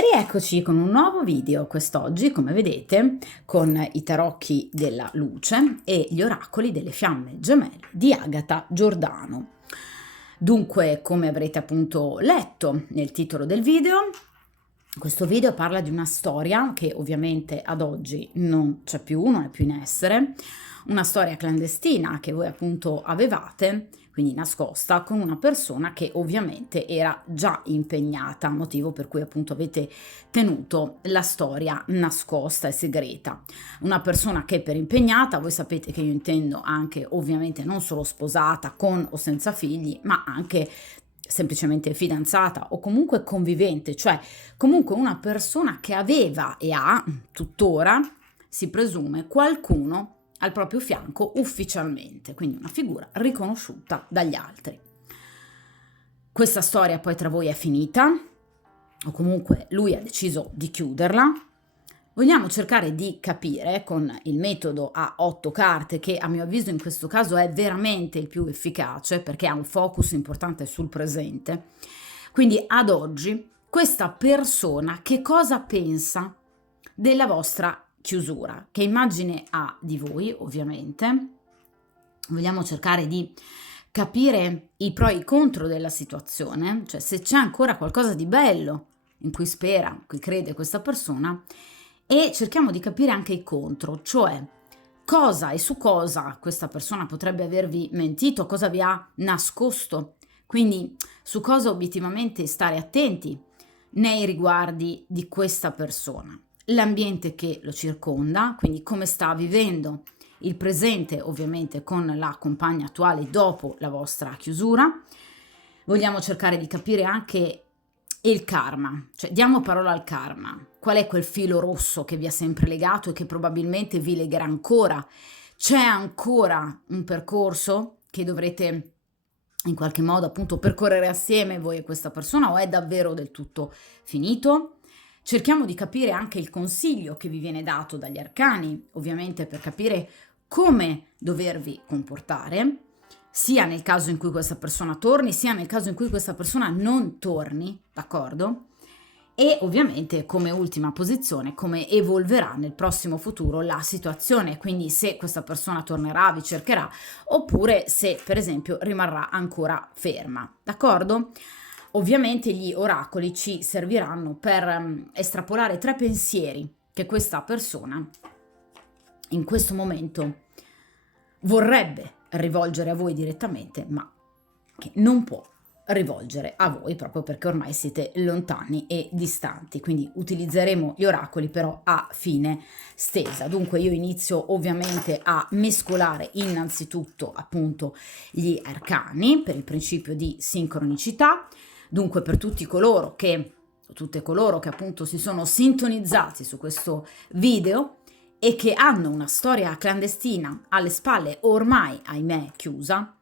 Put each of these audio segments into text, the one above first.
Rieccoci con un nuovo video quest'oggi, come vedete, con i tarocchi della luce e gli oracoli delle fiamme gemelle di Agata Giordano. Dunque, come avrete appunto letto nel titolo del video, questo video parla di una storia che ovviamente ad oggi non c'è più, non è più in essere, una storia clandestina che voi appunto avevate, quindi nascosta, con una persona che ovviamente era già impegnata, motivo per cui appunto avete tenuto la storia nascosta e segreta. Una persona che per impegnata, voi sapete che io intendo anche ovviamente non solo sposata, con o senza figli, ma anche semplicemente fidanzata o comunque convivente, cioè comunque una persona che aveva e ha tuttora, si presume, qualcuno al proprio fianco ufficialmente, quindi una figura riconosciuta dagli altri. Questa storia poi tra voi è finita, o comunque lui ha deciso di chiuderla. Vogliamo cercare di capire con il metodo a 8 carte, che a mio avviso in questo caso è veramente il più efficace perché ha un focus importante sul presente. Quindi ad oggi questa persona che cosa pensa della vostra chiusura, che immagine ha di voi ovviamente. Vogliamo cercare di capire i pro e i contro della situazione, cioè se c'è ancora qualcosa di bello in cui spera, in cui crede questa persona, e cerchiamo di capire anche i contro, cioè cosa e su cosa questa persona potrebbe avervi mentito, cosa vi ha nascosto, quindi su cosa obiettivamente stare attenti nei riguardi di questa persona, l'ambiente che lo circonda, quindi come sta vivendo il presente ovviamente con la compagna attuale dopo la vostra chiusura. Vogliamo cercare di capire anche il karma, cioè diamo parola al karma. Qual è quel filo rosso che vi ha sempre legato e che probabilmente vi legherà ancora? C'è ancora un percorso che dovrete in qualche modo appunto percorrere assieme voi e questa persona, o è davvero del tutto finito? Cerchiamo di capire anche il consiglio che vi viene dato dagli arcani, ovviamente per capire come dovervi comportare, sia nel caso in cui questa persona torni, sia nel caso in cui questa persona non torni, d'accordo? E ovviamente come ultima posizione come evolverà nel prossimo futuro la situazione, quindi se questa persona tornerà, vi cercherà, oppure se per esempio rimarrà ancora ferma, d'accordo? Ovviamente gli oracoli ci serviranno per estrapolare 3 pensieri che questa persona in questo momento vorrebbe rivolgere a voi direttamente, ma che non può rivolgere a voi proprio perché ormai siete lontani e distanti, quindi utilizzeremo gli oracoli però a fine stesa. Dunque io inizio ovviamente a mescolare innanzitutto appunto gli arcani per il principio di sincronicità. Dunque per tutti coloro che tutte coloro che appunto si sono sintonizzati su questo video e che hanno una storia clandestina alle spalle ormai, ahimè, chiusa,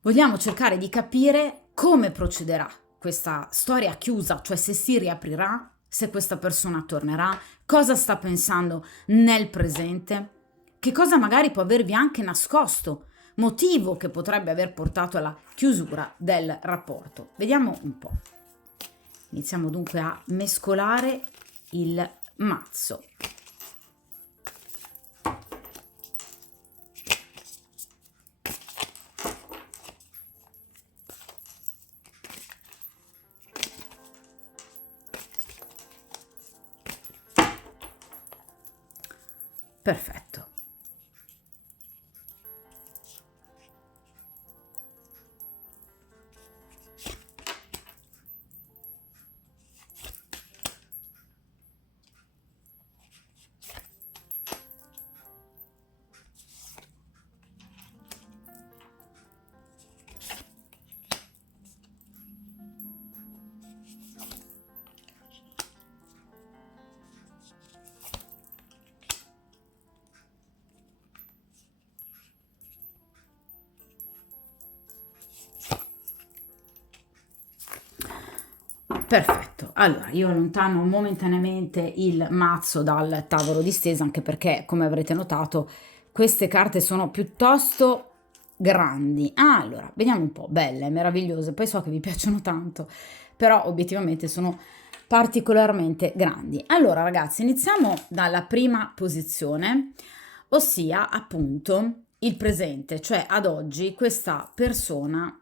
vogliamo cercare di capire come procederà questa storia chiusa, cioè se si riaprirà, se questa persona tornerà, cosa sta pensando nel presente, che cosa magari può avervi anche nascosto, motivo che potrebbe aver portato alla chiusura del rapporto. Vediamo un po'. Iniziamo dunque a mescolare il mazzo. Perfetto. Perfetto, allora io allontano momentaneamente il mazzo dal tavolo di stesa, anche perché come avrete notato queste carte sono piuttosto grandi. Allora, vediamo un po', belle, meravigliose, poi so che vi piacciono tanto, però obiettivamente sono particolarmente grandi. Allora ragazzi, iniziamo dalla prima posizione, ossia appunto il presente, cioè ad oggi questa persona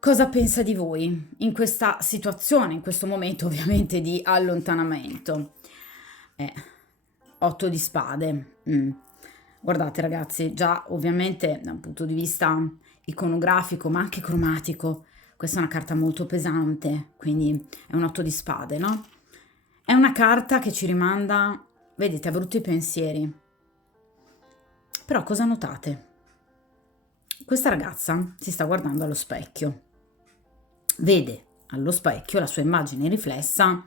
cosa pensa di voi in questa situazione, in questo momento ovviamente di allontanamento. 8 di spade. Guardate ragazzi, già ovviamente da un punto di vista iconografico ma anche cromatico, questa è una carta molto pesante, quindi è un 8 di spade, no? È una carta che ci rimanda, vedete, a brutti pensieri. Però cosa notate? Questa ragazza si sta guardando allo specchio, vede allo specchio la sua immagine riflessa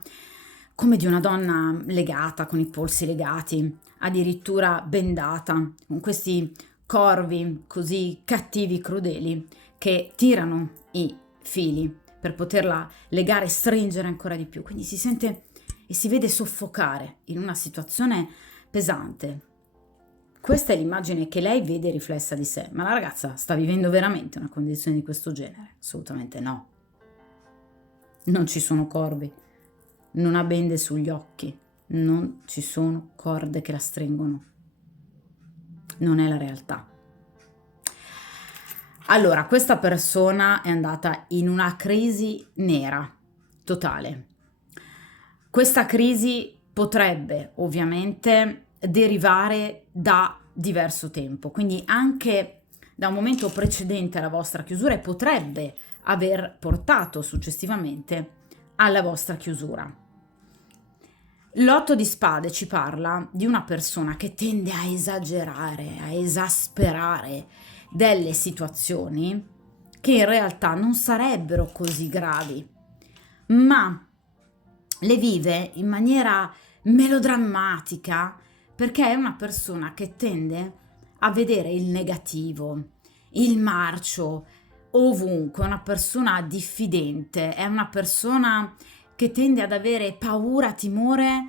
come di una donna legata, con i polsi legati, addirittura bendata, con questi corvi così cattivi, crudeli, che tirano i fili per poterla legare e stringere ancora di più. Quindi si sente e si vede soffocare in una situazione pesante. Questa è l'immagine che lei vede riflessa di sé, ma la ragazza sta vivendo veramente una condizione di questo genere? Assolutamente no. Non ci sono corvi, non ha bende sugli occhi, non ci sono corde che la stringono. Non è la realtà. Allora, questa persona è andata in una crisi nera, totale. Questa crisi potrebbe ovviamente derivare da diverso tempo, quindi anche da un momento precedente alla vostra chiusura, e potrebbe aver portato successivamente alla vostra chiusura. L'8 di spade ci parla di una persona che tende a esagerare, a esasperare delle situazioni che in realtà non sarebbero così gravi, ma le vive in maniera melodrammatica perché è una persona che tende a vedere il negativo, il marcio ovunque, è una persona diffidente, è una persona che tende ad avere paura, timore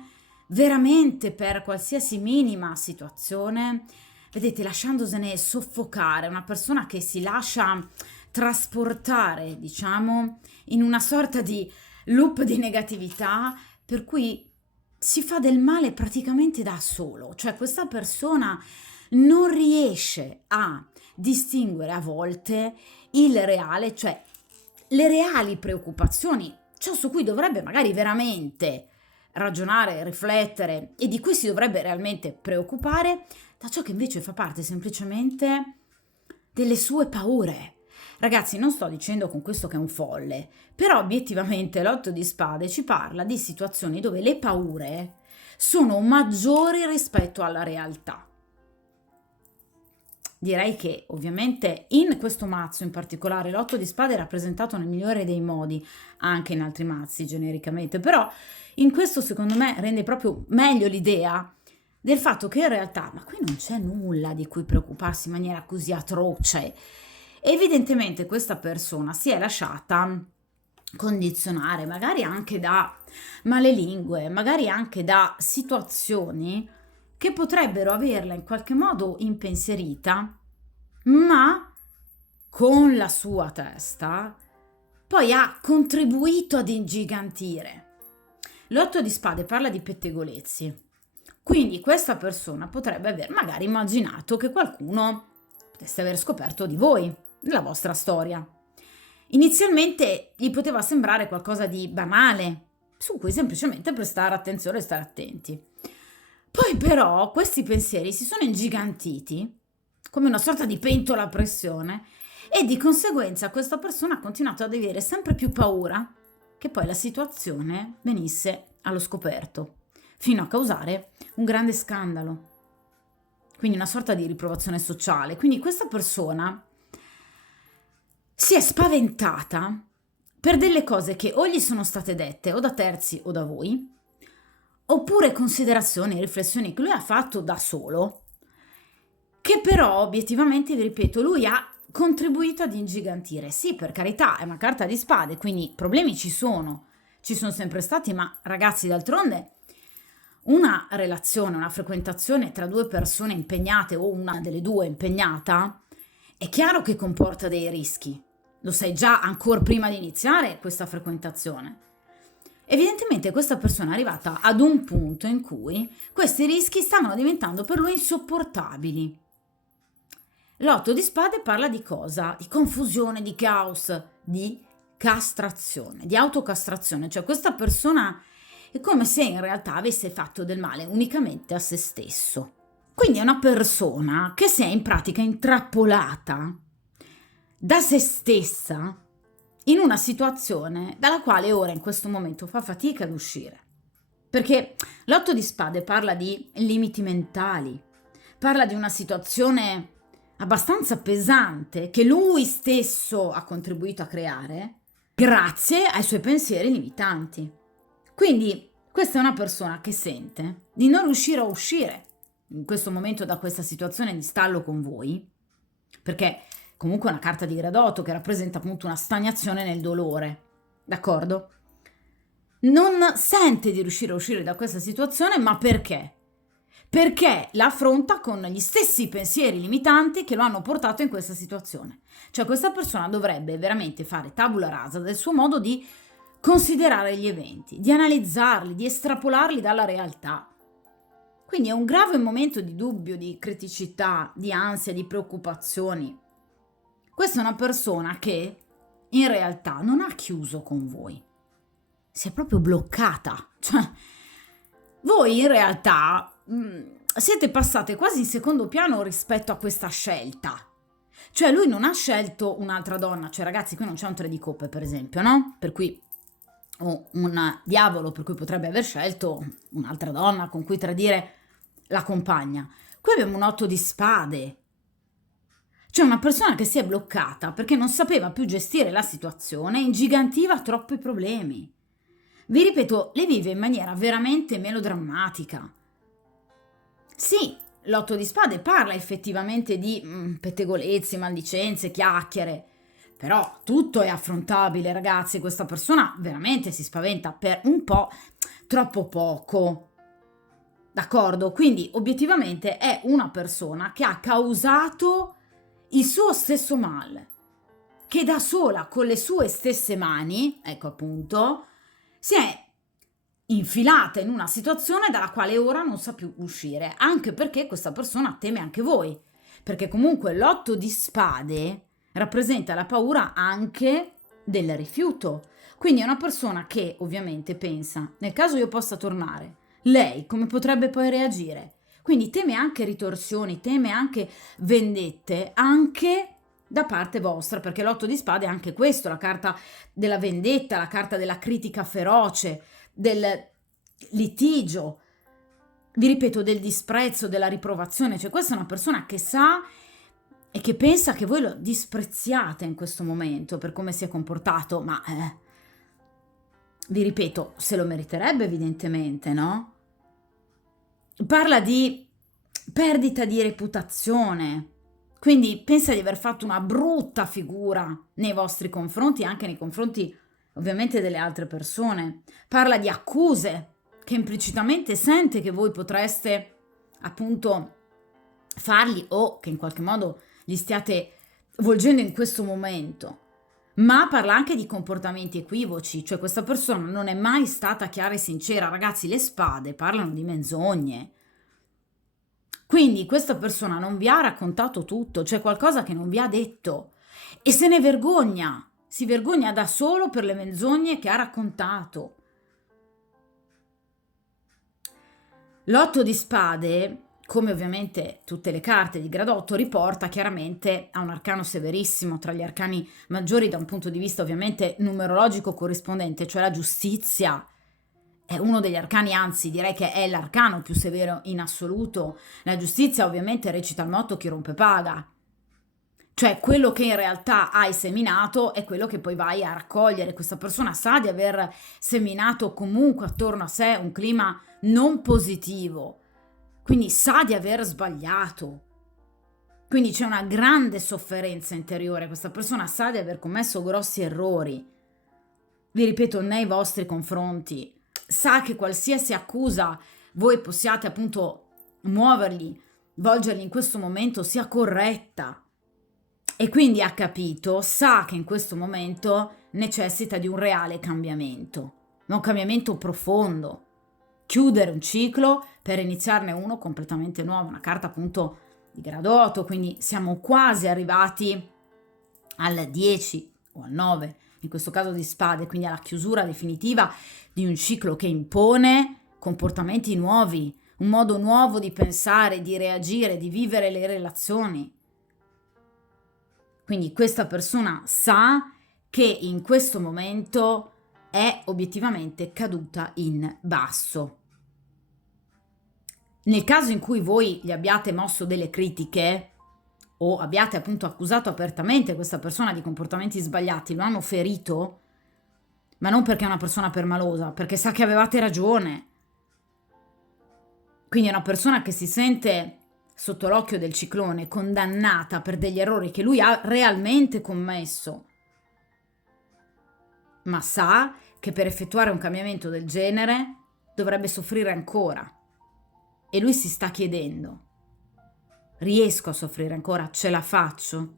veramente per qualsiasi minima situazione, vedete, lasciandosene soffocare, una persona che si lascia trasportare, diciamo, in una sorta di loop di negatività per cui si fa del male praticamente da solo, cioè questa persona non riesce a distinguere a volte il reale, cioè le reali preoccupazioni, ciò su cui dovrebbe magari veramente ragionare, riflettere e di cui si dovrebbe realmente preoccupare, da ciò che invece fa parte semplicemente delle sue paure. Ragazzi, non sto dicendo con questo che è un folle, però obiettivamente l'8 di spade ci parla di situazioni dove le paure sono maggiori rispetto alla realtà. Direi che ovviamente in questo mazzo in particolare l'8 di spade è rappresentato nel migliore dei modi, anche in altri mazzi genericamente, però in questo secondo me rende proprio meglio l'idea del fatto che in realtà, ma qui non c'è nulla di cui preoccuparsi in maniera così atroce. Evidentemente questa persona si è lasciata condizionare, magari anche da malelingue, magari anche da situazioni che potrebbero averla in qualche modo impensierita, ma con la sua testa poi ha contribuito ad ingigantire. L'8 di spade parla di pettegolezzi, quindi questa persona potrebbe aver magari immaginato che qualcuno potesse aver scoperto di voi, nella vostra storia. Inizialmente gli poteva sembrare qualcosa di banale, su cui semplicemente prestare attenzione e stare attenti. Poi però questi pensieri si sono ingigantiti come una sorta di pentola a pressione e di conseguenza questa persona ha continuato ad avere sempre più paura che poi la situazione venisse allo scoperto, fino a causare un grande scandalo. Quindi una sorta di riprovazione sociale. Quindi questa persona si è spaventata per delle cose che o gli sono state dette o da terzi o da voi, oppure considerazioni e riflessioni che lui ha fatto da solo, che però obiettivamente, vi ripeto, lui ha contribuito ad ingigantire. Sì, per carità, è una carta di spade, quindi problemi ci sono sempre stati, ma ragazzi, d'altronde una relazione, una frequentazione tra due persone impegnate o una delle due impegnata è chiaro che comporta dei rischi. Lo sai già ancora prima di iniziare questa frequentazione. Evidentemente questa persona è arrivata ad un punto in cui questi rischi stavano diventando per lui insopportabili. L'otto di spade parla di cosa? Di confusione, di caos, di castrazione, di autocastrazione, cioè questa persona è come se in realtà avesse fatto del male unicamente a se stesso. Quindi è una persona che si è in pratica intrappolata da se stessa in una situazione dalla quale ora in questo momento fa fatica ad uscire. Perché l'otto di spade parla di limiti mentali, parla di una situazione abbastanza pesante che lui stesso ha contribuito a creare grazie ai suoi pensieri limitanti. Quindi questa è una persona che sente di non riuscire a uscire in questo momento da questa situazione di stallo con voi, perché comunque è una carta di gradotto che rappresenta appunto una stagnazione nel dolore, d'accordo? Non sente di riuscire a uscire da questa situazione, ma perché? Perché la affronta con gli stessi pensieri limitanti che lo hanno portato in questa situazione. Cioè questa persona dovrebbe veramente fare tabula rasa del suo modo di considerare gli eventi, di analizzarli, di estrapolarli dalla realtà. Quindi è un grave momento di dubbio, di criticità, di ansia, di preoccupazioni. Questa è una persona che in realtà non ha chiuso con voi, si è proprio bloccata. Cioè, voi in realtà siete passate quasi in secondo piano rispetto a questa scelta. Cioè lui non ha scelto un'altra donna, cioè ragazzi qui non c'è un 3 di coppe per esempio, no? Per cui o un diavolo per cui potrebbe aver scelto un'altra donna con cui tradire la compagna. Qui abbiamo un 8 di spade. Cioè una persona che si è bloccata perché non sapeva più gestire la situazione e ingigantiva troppi problemi. Vi ripeto, le vive in maniera veramente melodrammatica. Sì, l'otto di spade parla effettivamente di pettegolezzi, maldicenze, chiacchiere, però tutto è affrontabile, ragazzi. Questa persona veramente si spaventa per un po' troppo poco. D'accordo? Quindi obiettivamente è una persona che ha causato il suo stesso male, che da sola, con le sue stesse mani, ecco appunto, si è infilata in una situazione dalla quale ora non sa più uscire, anche perché questa persona teme anche voi, perché comunque l'otto di spade rappresenta la paura anche del rifiuto. Quindi è una persona che ovviamente pensa, nel caso io possa tornare, lei come potrebbe poi reagire? Quindi teme anche ritorsioni, teme anche vendette, anche da parte vostra, perché l'otto di spade è anche questo, la carta della vendetta, la carta della critica feroce, del litigio, vi ripeto, del disprezzo, della riprovazione. Cioè questa è una persona che sa e che pensa che voi lo disprezziate in questo momento per come si è comportato, ma vi ripeto, se lo meriterebbe evidentemente, no? Parla di perdita di reputazione, quindi pensa di aver fatto una brutta figura nei vostri confronti, anche nei confronti ovviamente delle altre persone. Parla di accuse che implicitamente sente che voi potreste appunto fargli o che in qualche modo gli stiate volgendo in questo momento. Ma parla anche di comportamenti equivoci, cioè questa persona non è mai stata chiara e sincera. Ragazzi, le spade parlano di menzogne. Quindi questa persona non vi ha raccontato tutto, c'è qualcosa che non vi ha detto e se ne vergogna, si vergogna da solo per le menzogne che ha raccontato. L'otto di spade, come ovviamente tutte le carte di gradotto, riporta chiaramente a un arcano severissimo, tra gli arcani maggiori da un punto di vista ovviamente numerologico corrispondente, cioè la giustizia. È uno degli arcani, anzi direi che è l'arcano più severo in assoluto. La giustizia ovviamente recita il motto chi rompe paga, cioè quello che in realtà hai seminato è quello che poi vai a raccogliere. Questa persona sa di aver seminato comunque attorno a sé un clima non positivo, quindi sa di aver sbagliato, quindi c'è una grande sofferenza interiore. Questa persona sa di aver commesso grossi errori, vi ripeto, nei vostri confronti. Sa che qualsiasi accusa voi possiate appunto muovergli, volgergli in questo momento sia corretta e quindi ha capito, sa che in questo momento necessita di un reale cambiamento, ma un cambiamento profondo. Chiudere un ciclo per iniziarne uno completamente nuovo, una carta appunto di grado 8, quindi siamo quasi arrivati al 10 o al 9, in questo caso di spade, quindi alla chiusura definitiva di un ciclo che impone comportamenti nuovi, un modo nuovo di pensare, di reagire, di vivere le relazioni. Quindi questa persona sa che in questo momento è obiettivamente caduta in basso. Nel caso in cui voi gli abbiate mosso delle critiche o abbiate appunto accusato apertamente questa persona di comportamenti sbagliati, lo hanno ferito, ma non perché è una persona permalosa, perché sa che avevate ragione. Quindi è una persona che si sente sotto l'occhio del ciclone, condannata per degli errori che lui ha realmente commesso, ma sa che per effettuare un cambiamento del genere dovrebbe soffrire ancora. E lui si sta chiedendo: riesco a soffrire ancora? Ce la faccio?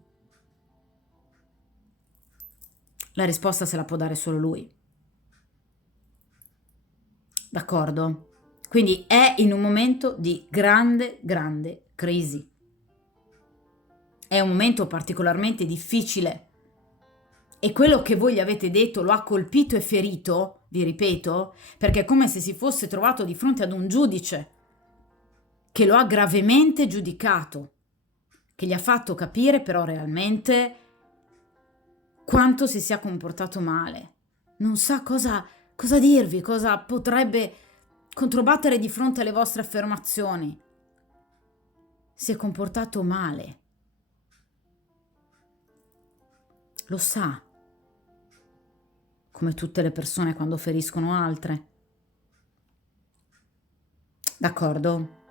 La risposta se la può dare solo lui. D'accordo? Quindi è in un momento di grande, grande crisi. È un momento particolarmente difficile. E quello che voi gli avete detto lo ha colpito e ferito, vi ripeto, perché è come se si fosse trovato di fronte ad un giudice che lo ha gravemente giudicato, che gli ha fatto capire però realmente quanto si sia comportato male. Non sa cosa dirvi, cosa potrebbe controbattere di fronte alle vostre affermazioni. Si è comportato male. Lo sa, come tutte le persone quando feriscono altre. D'accordo?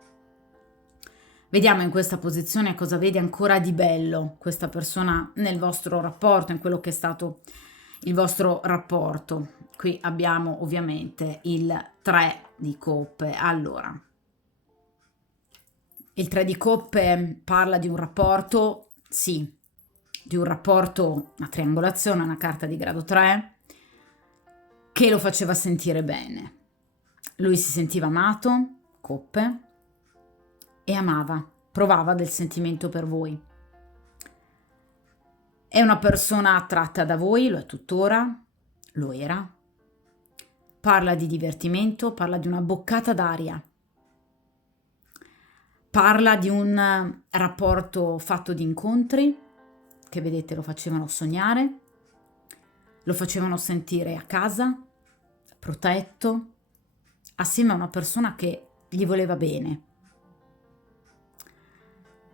Vediamo in questa posizione cosa vede ancora di bello questa persona nel vostro rapporto, in quello che è stato il vostro rapporto. Qui abbiamo ovviamente il 3 di coppe. Allora, il 3 di coppe parla di un rapporto, sì, di un rapporto, una triangolazione, una carta di grado 3, che lo faceva sentire bene. Lui si sentiva amato, coppe, e amava, provava del sentimento per voi. È una persona attratta da voi, lo è tuttora, lo era. Parla di divertimento, parla di una boccata d'aria. Parla di un rapporto fatto di incontri che, vedete, lo facevano sognare, lo facevano sentire a casa, protetto, assieme a una persona che gli voleva bene.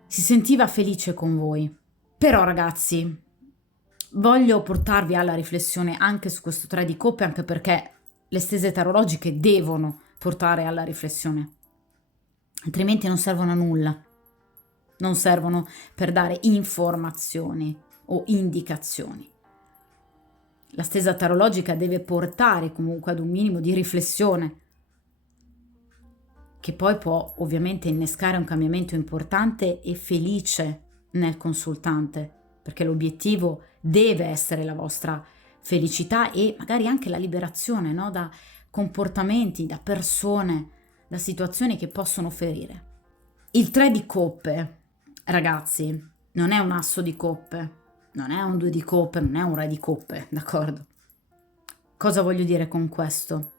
Si sentiva felice con voi. Però ragazzi, voglio portarvi alla riflessione anche su questo 3 di coppe, anche perché le stese tarologiche devono portare alla riflessione, altrimenti non servono a nulla, non servono per dare informazioni o indicazioni. La stesa tarologica deve portare comunque ad un minimo di riflessione, che poi può ovviamente innescare un cambiamento importante e felice nel consultante, perché l'obiettivo deve essere la vostra felicità e magari anche la liberazione, no? Da comportamenti, da persone, da situazioni che possono ferire. Il 3 di coppe, ragazzi, non è un asso di coppe, non è un 2 di coppe, non è un re di coppe, d'accordo? Cosa voglio dire con questo?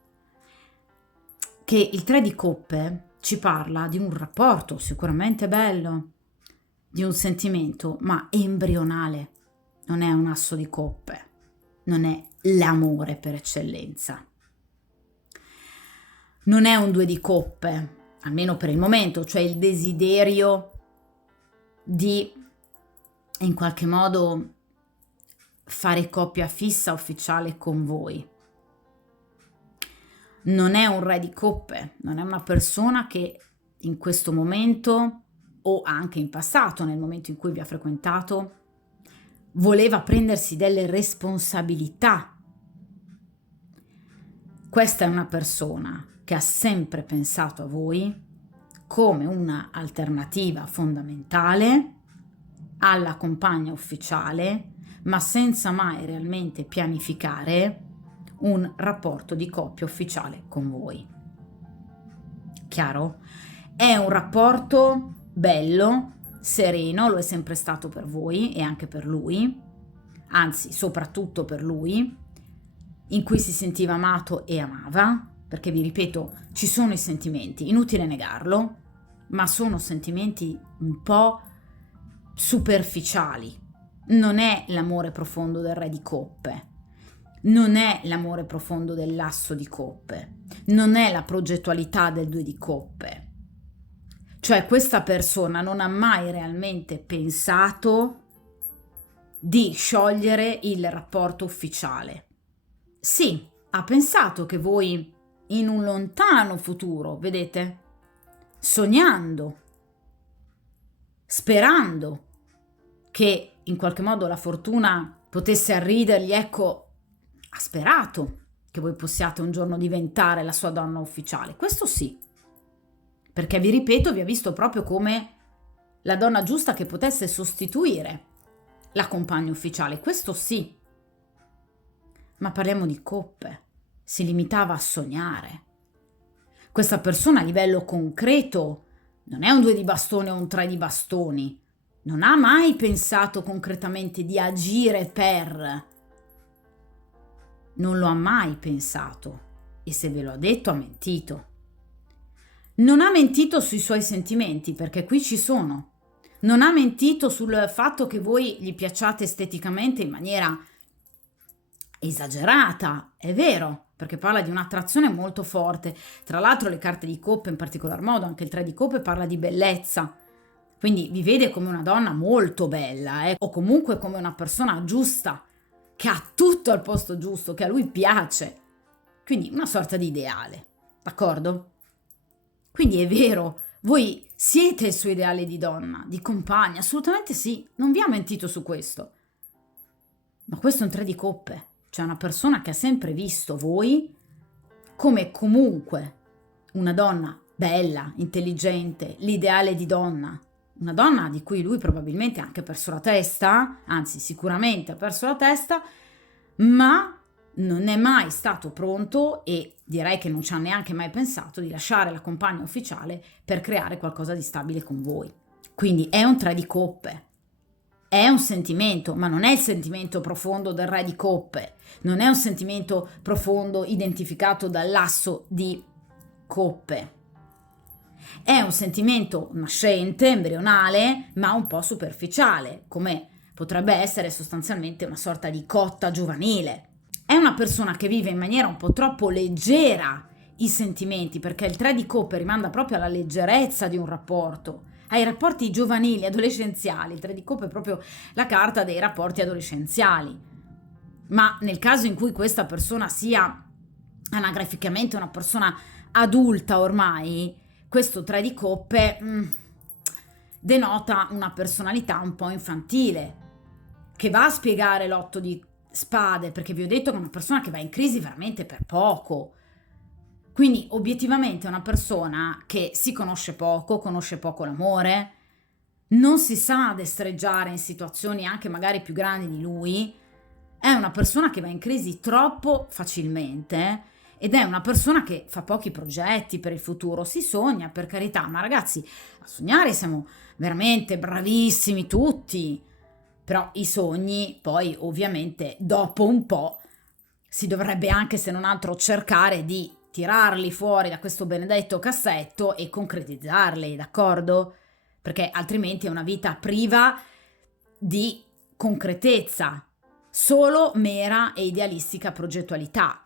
Che il 3 di coppe ci parla di un rapporto sicuramente bello, di un sentimento, ma embrionale. Non è un asso di coppe, non è l'amore per eccellenza. Non è un 2 di coppe, almeno per il momento, cioè il desiderio di in qualche modo fare coppia fissa ufficiale con voi. Non è un re di coppe, non è una persona che in questo momento o anche in passato, nel momento in cui vi ha frequentato, voleva prendersi delle responsabilità. Questa è una persona che ha sempre pensato a voi come una alternativa fondamentale alla compagna ufficiale, ma senza mai realmente pianificare un rapporto di coppia ufficiale con voi. Chiaro? È un rapporto bello, sereno, lo è sempre stato per voi e anche per lui, anzi soprattutto per lui, in cui si sentiva amato e amava, perché vi ripeto, ci sono i sentimenti, inutile negarlo, ma sono sentimenti un po' superficiali. Non è l'amore profondo del re di coppe, non è l'amore profondo dell'asso di coppe, non è la progettualità del 2 di coppe. Cioè questa persona non ha mai realmente pensato di sciogliere il rapporto ufficiale. Sì, ha pensato che voi in un lontano futuro, vedete, sognando, sperando che in qualche modo la fortuna potesse arridergli, ecco, ha sperato che voi possiate un giorno diventare la sua donna ufficiale. Questo sì, perché vi ripeto, vi ha visto proprio come la donna giusta che potesse sostituire la compagna ufficiale. Questo sì. Ma parliamo di coppe. Si limitava a sognare. Questa persona a livello concreto non è un 2 di bastoni o un 3 di bastoni. Non ha mai pensato concretamente di agire per. Non lo ha mai pensato. E se ve lo ha detto, ha mentito. Non ha mentito sui suoi sentimenti, perché qui ci sono. Non ha mentito sul fatto che voi gli piacciate esteticamente in maniera esagerata, è vero, perché parla di un'attrazione molto forte. Tra l'altro le carte di coppe in particolar modo, anche il 3 di coppe parla di bellezza. Quindi vi vede come una donna molto bella, o comunque come una persona giusta, che ha tutto al posto giusto, che a lui piace. Quindi una sorta di ideale, d'accordo? Quindi è vero, voi siete il suo ideale di donna, di compagna, assolutamente sì, non vi ha mentito su questo. Ma questo è un 3 di coppe, cioè una persona che ha sempre visto voi come comunque una donna bella, intelligente, l'ideale di donna. Una donna di cui lui probabilmente ha anche perso la testa, anzi sicuramente ha perso la testa, ma non è mai stato pronto e direi che non ci ha neanche mai pensato di lasciare la compagna ufficiale per creare qualcosa di stabile con voi. Quindi è un 3 di coppe. È un sentimento, ma non è il sentimento profondo del re di coppe, non è un sentimento profondo identificato dall'asso di coppe. È un sentimento nascente, embrionale, ma un po' superficiale, come potrebbe essere sostanzialmente una sorta di cotta giovanile. È una persona che vive in maniera un po' troppo leggera i sentimenti, perché il 3 di coppe rimanda proprio alla leggerezza di un rapporto, ai rapporti giovanili, adolescenziali. Il 3 di coppe è proprio la carta dei rapporti adolescenziali. Ma nel caso in cui questa persona sia anagraficamente una persona adulta ormai, questo 3 di coppe denota una personalità un po' infantile, che va a spiegare l'8 di spade, perché vi ho detto che è una persona che va in crisi veramente per poco. Quindi obiettivamente è una persona che si conosce poco l'amore, non si sa destreggiare in situazioni anche magari più grandi di lui, è una persona che va in crisi troppo facilmente ed è una persona che fa pochi progetti per il futuro. Si sogna, per carità, ma ragazzi, a sognare siamo veramente bravissimi tutti, però i sogni poi ovviamente dopo un po' si dovrebbe anche, se non altro, cercare di tirarli fuori da questo benedetto cassetto e concretizzarli, d'accordo? Perché altrimenti è una vita priva di concretezza, solo mera e idealistica progettualità.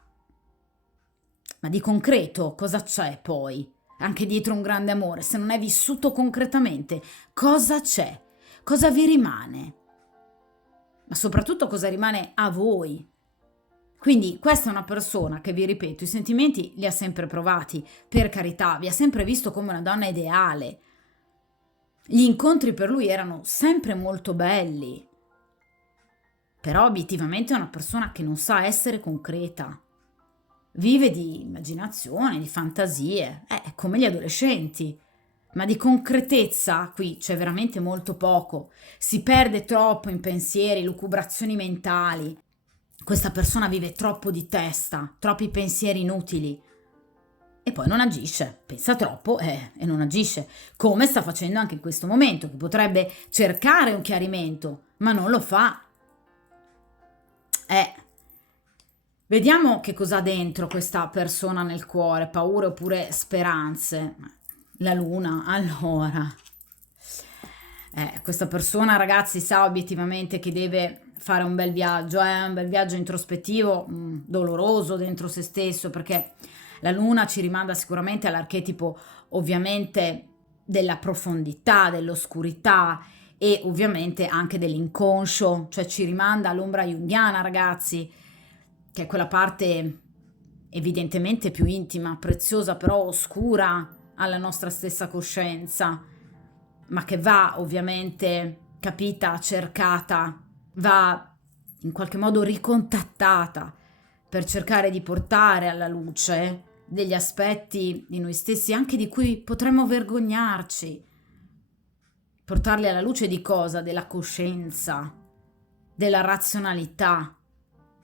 Ma di concreto cosa c'è poi? Anche dietro un grande amore, se non è vissuto concretamente, cosa c'è? Cosa vi rimane? Ma soprattutto cosa rimane a voi? Quindi questa è una persona che, vi ripeto, i sentimenti li ha sempre provati, per carità, vi ha sempre visto come una donna ideale. Gli incontri per lui erano sempre molto belli, però obiettivamente è una persona che non sa essere concreta. Vive di immaginazione, di fantasie, è come gli adolescenti, ma di concretezza qui c'è veramente molto poco. Si perde troppo in pensieri, lucubrazioni mentali. questa persona vive troppo di testa, troppi pensieri inutili e poi non agisce, pensa troppo e non agisce, come sta facendo anche in questo momento, che potrebbe cercare un chiarimento, ma non lo fa. Vediamo che cosa ha dentro questa persona nel cuore, paure oppure speranze. La luna, allora. Questa persona, ragazzi, sa obiettivamente che deve fare un bel viaggio introspettivo, doloroso dentro se stesso, perché la luna ci rimanda sicuramente all'archetipo ovviamente della profondità, dell'oscurità e ovviamente anche dell'inconscio, cioè ci rimanda all'ombra junguiana, ragazzi, che è quella parte evidentemente più intima, preziosa, però oscura alla nostra stessa coscienza, ma che va ovviamente capita, cercata, va in qualche modo ricontattata per cercare di portare alla luce degli aspetti di noi stessi, anche di cui potremmo vergognarci. Portarli alla luce di cosa? Della coscienza, della razionalità.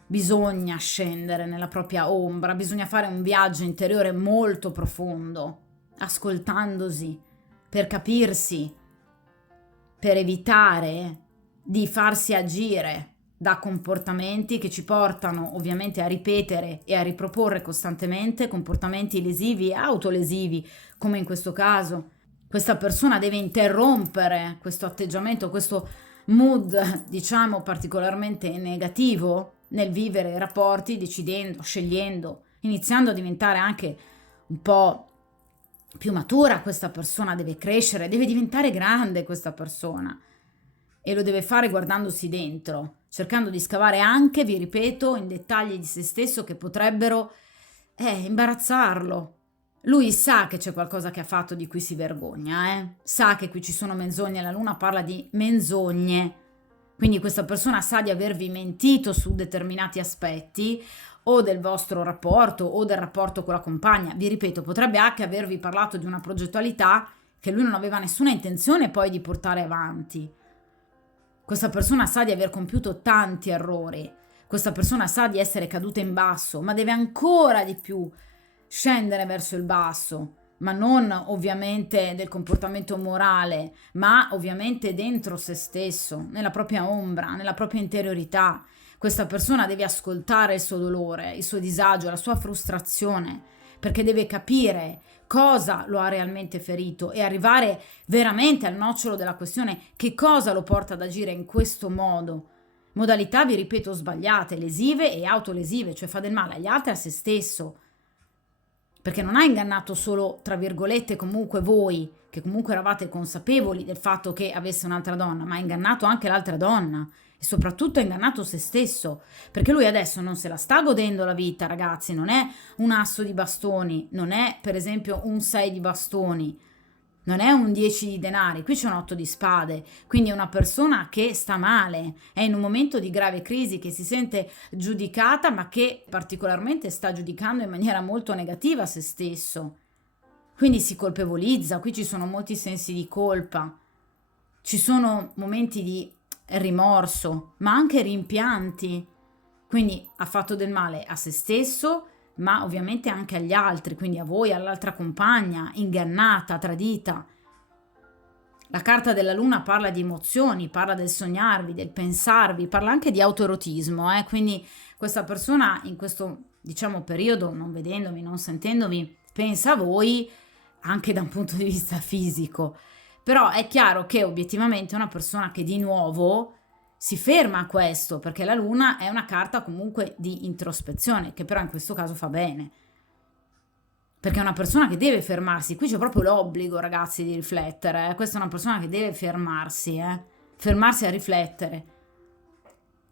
Bisogna scendere nella propria ombra, bisogna fare un viaggio interiore molto profondo, ascoltandosi, per capirsi, per evitare di farsi agire da comportamenti che ci portano ovviamente a ripetere e a riproporre costantemente comportamenti lesivi e autolesivi, come in questo caso. Questa persona deve interrompere questo atteggiamento, questo mood, diciamo, particolarmente negativo nel vivere i rapporti, decidendo, scegliendo, iniziando a diventare anche un po' più matura. Questa persona deve crescere, deve diventare grande questa persona e lo deve fare guardandosi dentro, cercando di scavare anche, vi ripeto, in dettagli di se stesso che potrebbero imbarazzarlo. Lui sa che c'è qualcosa che ha fatto di cui si vergogna, sa che qui ci sono menzogne, la luna parla di menzogne, quindi questa persona sa di avervi mentito su determinati aspetti o del vostro rapporto o del rapporto con la compagna. Vi ripeto, potrebbe anche avervi parlato di una progettualità che lui non aveva nessuna intenzione poi di portare avanti. Questa persona sa di aver compiuto tanti errori, questa persona sa di essere caduta in basso, ma deve ancora di più scendere verso il basso, ma non ovviamente del comportamento morale, ma ovviamente dentro se stesso, nella propria ombra, nella propria interiorità. Questa persona deve ascoltare il suo dolore, il suo disagio, la sua frustrazione, perché deve capire cosa lo ha realmente ferito e arrivare veramente al nocciolo della questione, che cosa lo porta ad agire in questo modo. Modalità, vi ripeto, sbagliate, lesive e autolesive, cioè fa del male agli altri e a se stesso. Perché non ha ingannato solo, tra virgolette, comunque voi, che comunque eravate consapevoli del fatto che avesse un'altra donna, ma ha ingannato anche l'altra donna e soprattutto ha ingannato se stesso, perché lui adesso non se la sta godendo la vita, ragazzi, non è un asso di bastoni, non è per esempio un 6 di bastoni, non è un 10 di denari, qui c'è un 8 di spade, quindi è una persona che sta male, è in un momento di grave crisi, che si sente giudicata, ma che particolarmente sta giudicando in maniera molto negativa se stesso. Quindi si colpevolizza, qui ci sono molti sensi di colpa, ci sono momenti di rimorso, ma anche rimpianti. Quindi ha fatto del male a se stesso, ma ovviamente anche agli altri, quindi a voi, all'altra compagna, ingannata, tradita. La carta della luna parla di emozioni, parla del sognarvi, del pensarvi, parla anche di autoerotismo, quindi questa persona in questo, diciamo, periodo, non vedendovi, non sentendovi, pensa a voi anche da un punto di vista fisico. Però è chiaro che obiettivamente è una persona che di nuovo si ferma a questo, perché la luna è una carta comunque di introspezione, che però in questo caso fa bene, perché è una persona che deve fermarsi. Qui c'è proprio l'obbligo, ragazzi, di riflettere, questa è una persona che deve fermarsi a riflettere.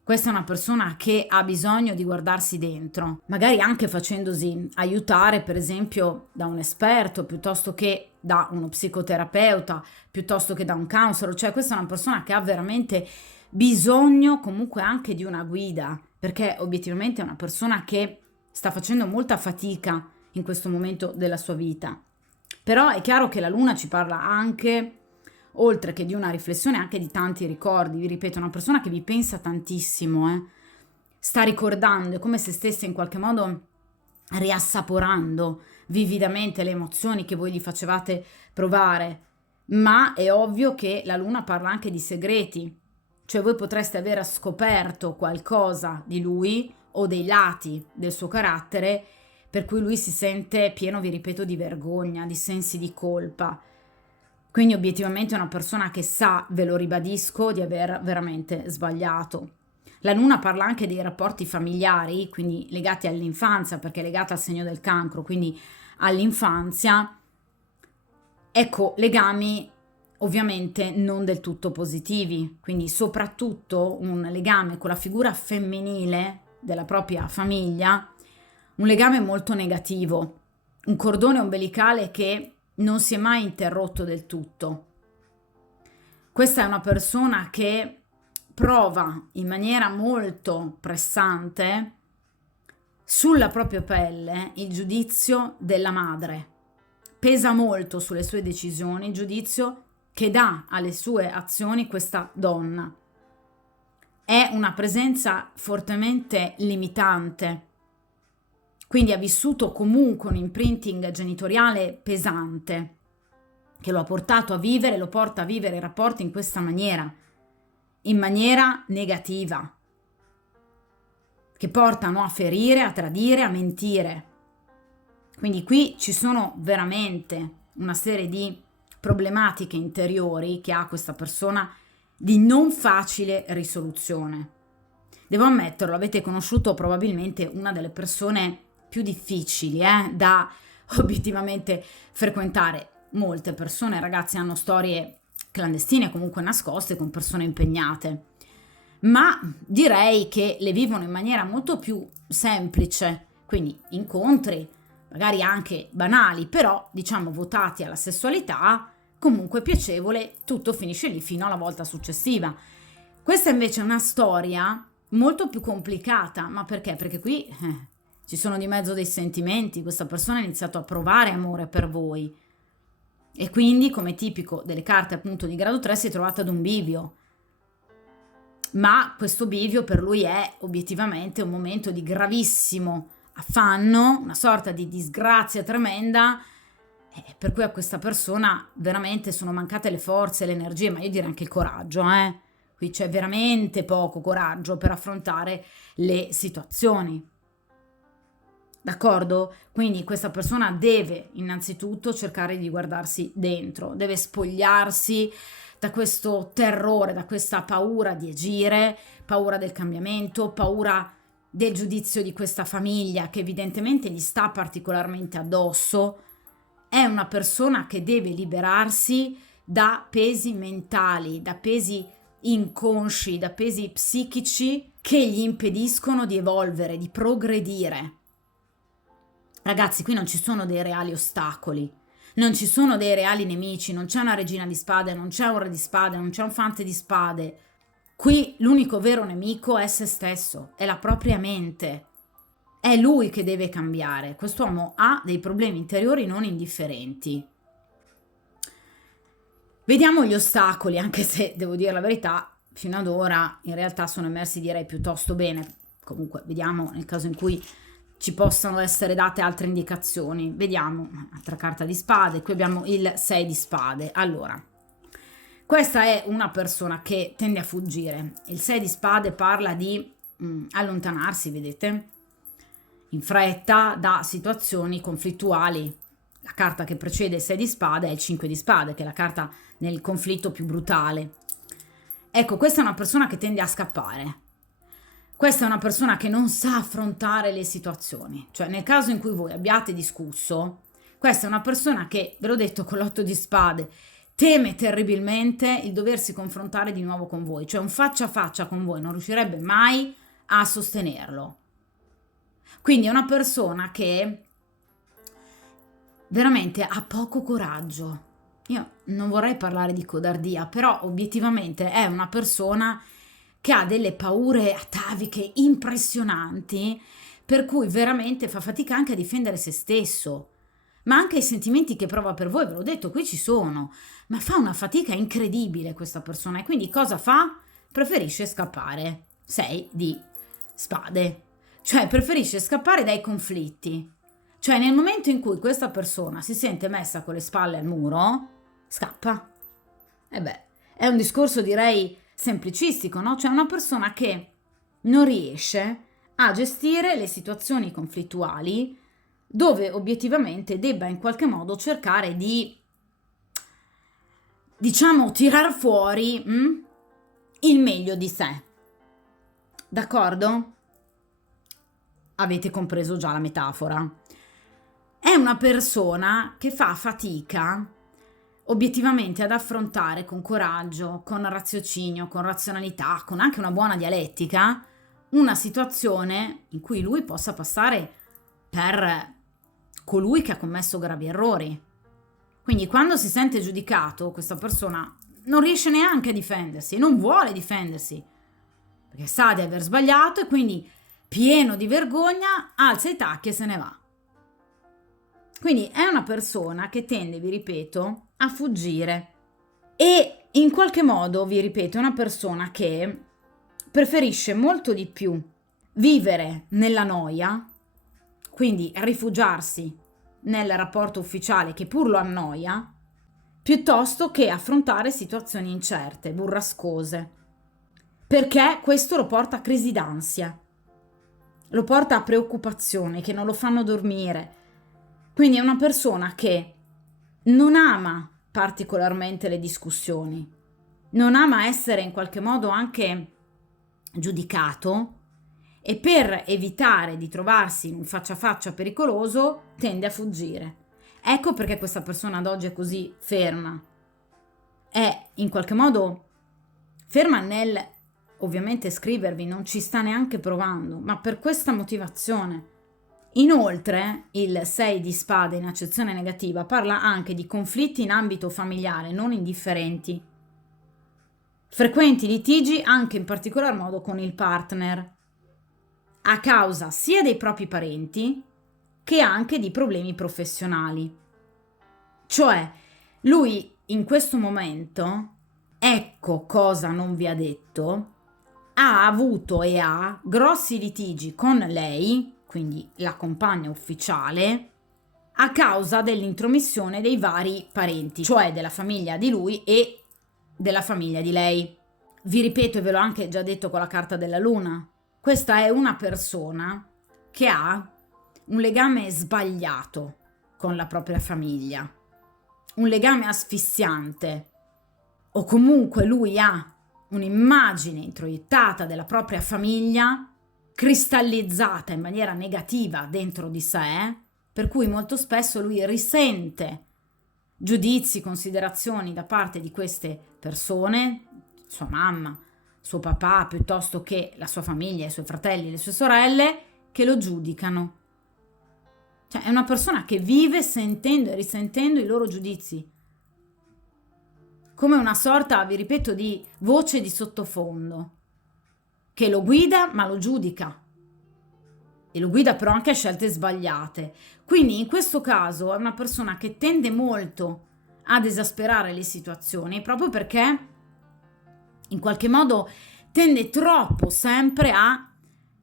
Questa è una persona che ha bisogno di guardarsi dentro, magari anche facendosi aiutare, per esempio, da un esperto, piuttosto che da uno psicoterapeuta, piuttosto che da un counselor. Cioè questa è una persona che ha veramente bisogno comunque anche di una guida, perché obiettivamente è una persona che sta facendo molta fatica in questo momento della sua vita. Però è chiaro che la luna ci parla anche, oltre che di una riflessione, anche di tanti ricordi. Vi ripeto, una persona che vi pensa tantissimo, sta ricordando, è come se stesse in qualche modo riassaporando vividamente le emozioni che voi gli facevate provare, ma è ovvio che la luna parla anche di segreti, cioè voi potreste aver scoperto qualcosa di lui o dei lati del suo carattere per cui lui si sente pieno, vi ripeto, di vergogna, di sensi di colpa. Quindi obiettivamente è una persona che sa, ve lo ribadisco, di aver veramente sbagliato. La luna parla anche dei rapporti familiari, quindi legati all'infanzia, perché è legata al segno del cancro, quindi all'infanzia. Ecco, legami ovviamente non del tutto positivi, quindi soprattutto un legame con la figura femminile della propria famiglia, un legame molto negativo, un cordone ombelicale che non si è mai interrotto del tutto. Questa è una persona che prova in maniera molto pressante sulla propria pelle il giudizio della madre. Pesa molto sulle sue decisioni il giudizio che dà alle sue azioni questa donna. È una presenza fortemente limitante, quindi ha vissuto comunque un imprinting genitoriale pesante che lo ha portato a vivere, lo porta a vivere i rapporti in maniera negativa, che portano a ferire, a tradire, a mentire. Quindi qui ci sono veramente una serie di problematiche interiori che ha questa persona di non facile risoluzione. Devo ammetterlo, avete conosciuto probabilmente una delle persone più difficili da obiettivamente frequentare. Molte persone, ragazzi, hanno storie clandestine, comunque nascoste, con persone impegnate, ma direi che le vivono in maniera molto più semplice, quindi incontri magari anche banali, però diciamo votati alla sessualità, comunque piacevole, tutto finisce lì fino alla volta successiva. Questa invece è una storia molto più complicata, ma perché? Perché qui ci sono di mezzo dei sentimenti, questa persona ha iniziato a provare amore per voi e quindi, come tipico delle carte appunto di grado 3, si è trovata ad un bivio. Ma questo bivio per lui è obiettivamente un momento di gravissimo affanno, una sorta di disgrazia tremenda, per cui a questa persona veramente sono mancate le forze, le energie, ma io direi anche il coraggio, Qui c'è veramente poco coraggio per affrontare le situazioni. D'accordo? Quindi questa persona deve innanzitutto cercare di guardarsi dentro, deve spogliarsi da questo terrore, da questa paura di agire, paura del cambiamento, paura del giudizio di questa famiglia che evidentemente gli sta particolarmente addosso. È una persona che deve liberarsi da pesi mentali, da pesi inconsci, da pesi psichici che gli impediscono di evolvere, di progredire. Ragazzi, qui non ci sono dei reali ostacoli, non ci sono dei reali nemici, non c'è una regina di spade, non c'è un re di spade, non c'è un fante di spade. Qui l'unico vero nemico è se stesso, è la propria mente. È lui che deve cambiare. Quest'uomo ha dei problemi interiori non indifferenti. Vediamo gli ostacoli, anche se devo dire la verità, fino ad ora in realtà sono emersi direi piuttosto bene. Comunque vediamo nel caso in cui ci possano essere date altre indicazioni. Vediamo, altra carta di spade, qui abbiamo il 6 di spade. Allora, questa è una persona che tende a fuggire. Il 6 di spade parla di allontanarsi, vedete? In fretta da situazioni conflittuali. La carta che precede il 6 di spade è il 5 di spade, che è la carta nel conflitto più brutale. Ecco, questa è una persona che tende a scappare. Questa è una persona che non sa affrontare le situazioni. Cioè, nel caso in cui voi abbiate discusso, questa è una persona che, ve l'ho detto con l'8 di spade, teme terribilmente il doversi confrontare di nuovo con voi. Cioè, un faccia a faccia con voi non riuscirebbe mai a sostenerlo. Quindi è una persona che veramente ha poco coraggio. Io non vorrei parlare di codardia, però obiettivamente è una persona che ha delle paure ataviche impressionanti, per cui veramente fa fatica anche a difendere se stesso. Ma anche i sentimenti che prova per voi, ve l'ho detto, qui ci sono, ma fa una fatica incredibile questa persona e quindi cosa fa? Preferisce scappare. 6 di spade, cioè preferisce scappare dai conflitti. Cioè nel momento in cui questa persona si sente messa con le spalle al muro, scappa. E beh, è un discorso direi semplicistico, no? Cioè una persona che non riesce a gestire le situazioni conflittuali dove obiettivamente debba in qualche modo cercare di, diciamo, tirar fuori il meglio di sé. D'accordo? Avete compreso già la metafora. È una persona che fa fatica obiettivamente ad affrontare con coraggio, con raziocinio, con razionalità, con anche una buona dialettica, una situazione in cui lui possa passare per colui che ha commesso gravi errori. Quindi quando si sente giudicato, questa persona non riesce neanche a difendersi, non vuole difendersi, perché sa di aver sbagliato e quindi, pieno di vergogna, alza i tacchi e se ne va. Quindi è una persona che tende, vi ripeto, a fuggire e in qualche modo, vi ripeto, è una persona che preferisce molto di più vivere nella noia, quindi rifugiarsi nel rapporto ufficiale che pur lo annoia, piuttosto che affrontare situazioni incerte, burrascose, perché questo lo porta a crisi d'ansia, lo porta a preoccupazioni che non lo fanno dormire. Quindi è una persona che non ama particolarmente le discussioni, non ama essere in qualche modo anche giudicato e per evitare di trovarsi in un faccia a faccia pericoloso tende a fuggire. Ecco perché questa persona ad oggi è così ferma. È in qualche modo ferma nel, ovviamente scrivervi, non ci sta neanche provando, ma per questa motivazione. Inoltre, il 6 di spade in accezione negativa parla anche di conflitti in ambito familiare non indifferenti, frequenti litigi anche in particolar modo con il partner, a causa sia dei propri parenti che anche di problemi professionali. Cioè, lui in questo momento, ecco cosa non vi ha detto, ha avuto e ha grossi litigi con lei, quindi la compagna ufficiale, a causa dell'intromissione dei vari parenti, cioè della famiglia di lui e della famiglia di lei. Vi ripeto e ve l'ho anche già detto con la carta della luna, questa è una persona che ha un legame sbagliato con la propria famiglia, un legame asfissiante, o comunque lui ha un'immagine introiettata della propria famiglia cristallizzata in maniera negativa dentro di sé, per cui molto spesso lui risente giudizi, considerazioni da parte di queste persone, sua mamma, suo papà, piuttosto che la sua famiglia, i suoi fratelli, le sue sorelle, che lo giudicano. Cioè è una persona che vive sentendo e risentendo i loro giudizi, come una sorta, vi ripeto, di voce di sottofondo, che lo guida ma lo giudica. E lo guida però anche a scelte sbagliate. Quindi in questo caso è una persona che tende molto ad esasperare le situazioni, proprio perché in qualche modo tende troppo sempre a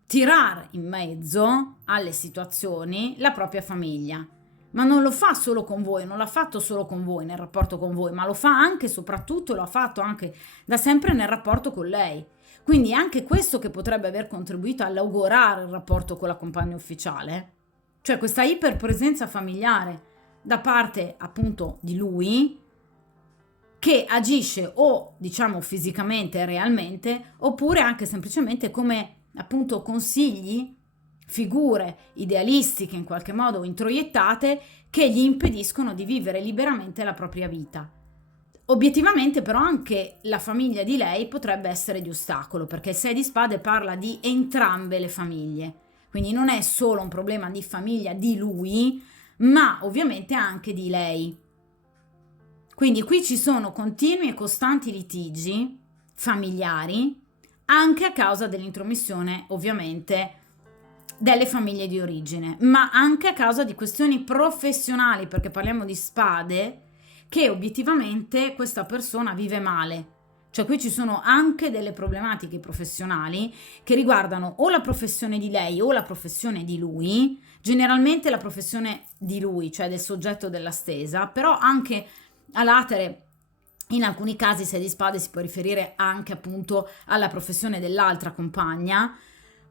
tirare in mezzo alle situazioni la propria famiglia. Ma non lo fa solo con voi, non l'ha fatto solo con voi nel rapporto con voi, ma lo fa anche, soprattutto lo ha fatto anche da sempre nel rapporto con lei. Quindi anche questo che potrebbe aver contribuito a logorare il rapporto con la compagna ufficiale, cioè questa iperpresenza familiare da parte appunto di lui, che agisce o diciamo fisicamente e realmente, oppure anche semplicemente come appunto consigli, figure idealistiche in qualche modo introiettate che gli impediscono di vivere liberamente la propria vita. Obiettivamente però anche la famiglia di lei potrebbe essere di ostacolo, perché il 6 di spade parla di entrambe le famiglie, quindi non è solo un problema di famiglia di lui, ma ovviamente anche di lei. Quindi qui ci sono continui e costanti litigi familiari, anche a causa dell'intromissione ovviamente delle famiglie di origine, ma anche a causa di questioni professionali, perché parliamo di spade, che obiettivamente questa persona vive male, Cioè qui ci sono anche delle problematiche professionali che riguardano o la professione di lei o la professione di lui, generalmente la professione di lui, cioè del soggetto della stesa, però anche a latere. In alcuni casi, se di spade, si può riferire anche appunto alla professione dell'altra compagna,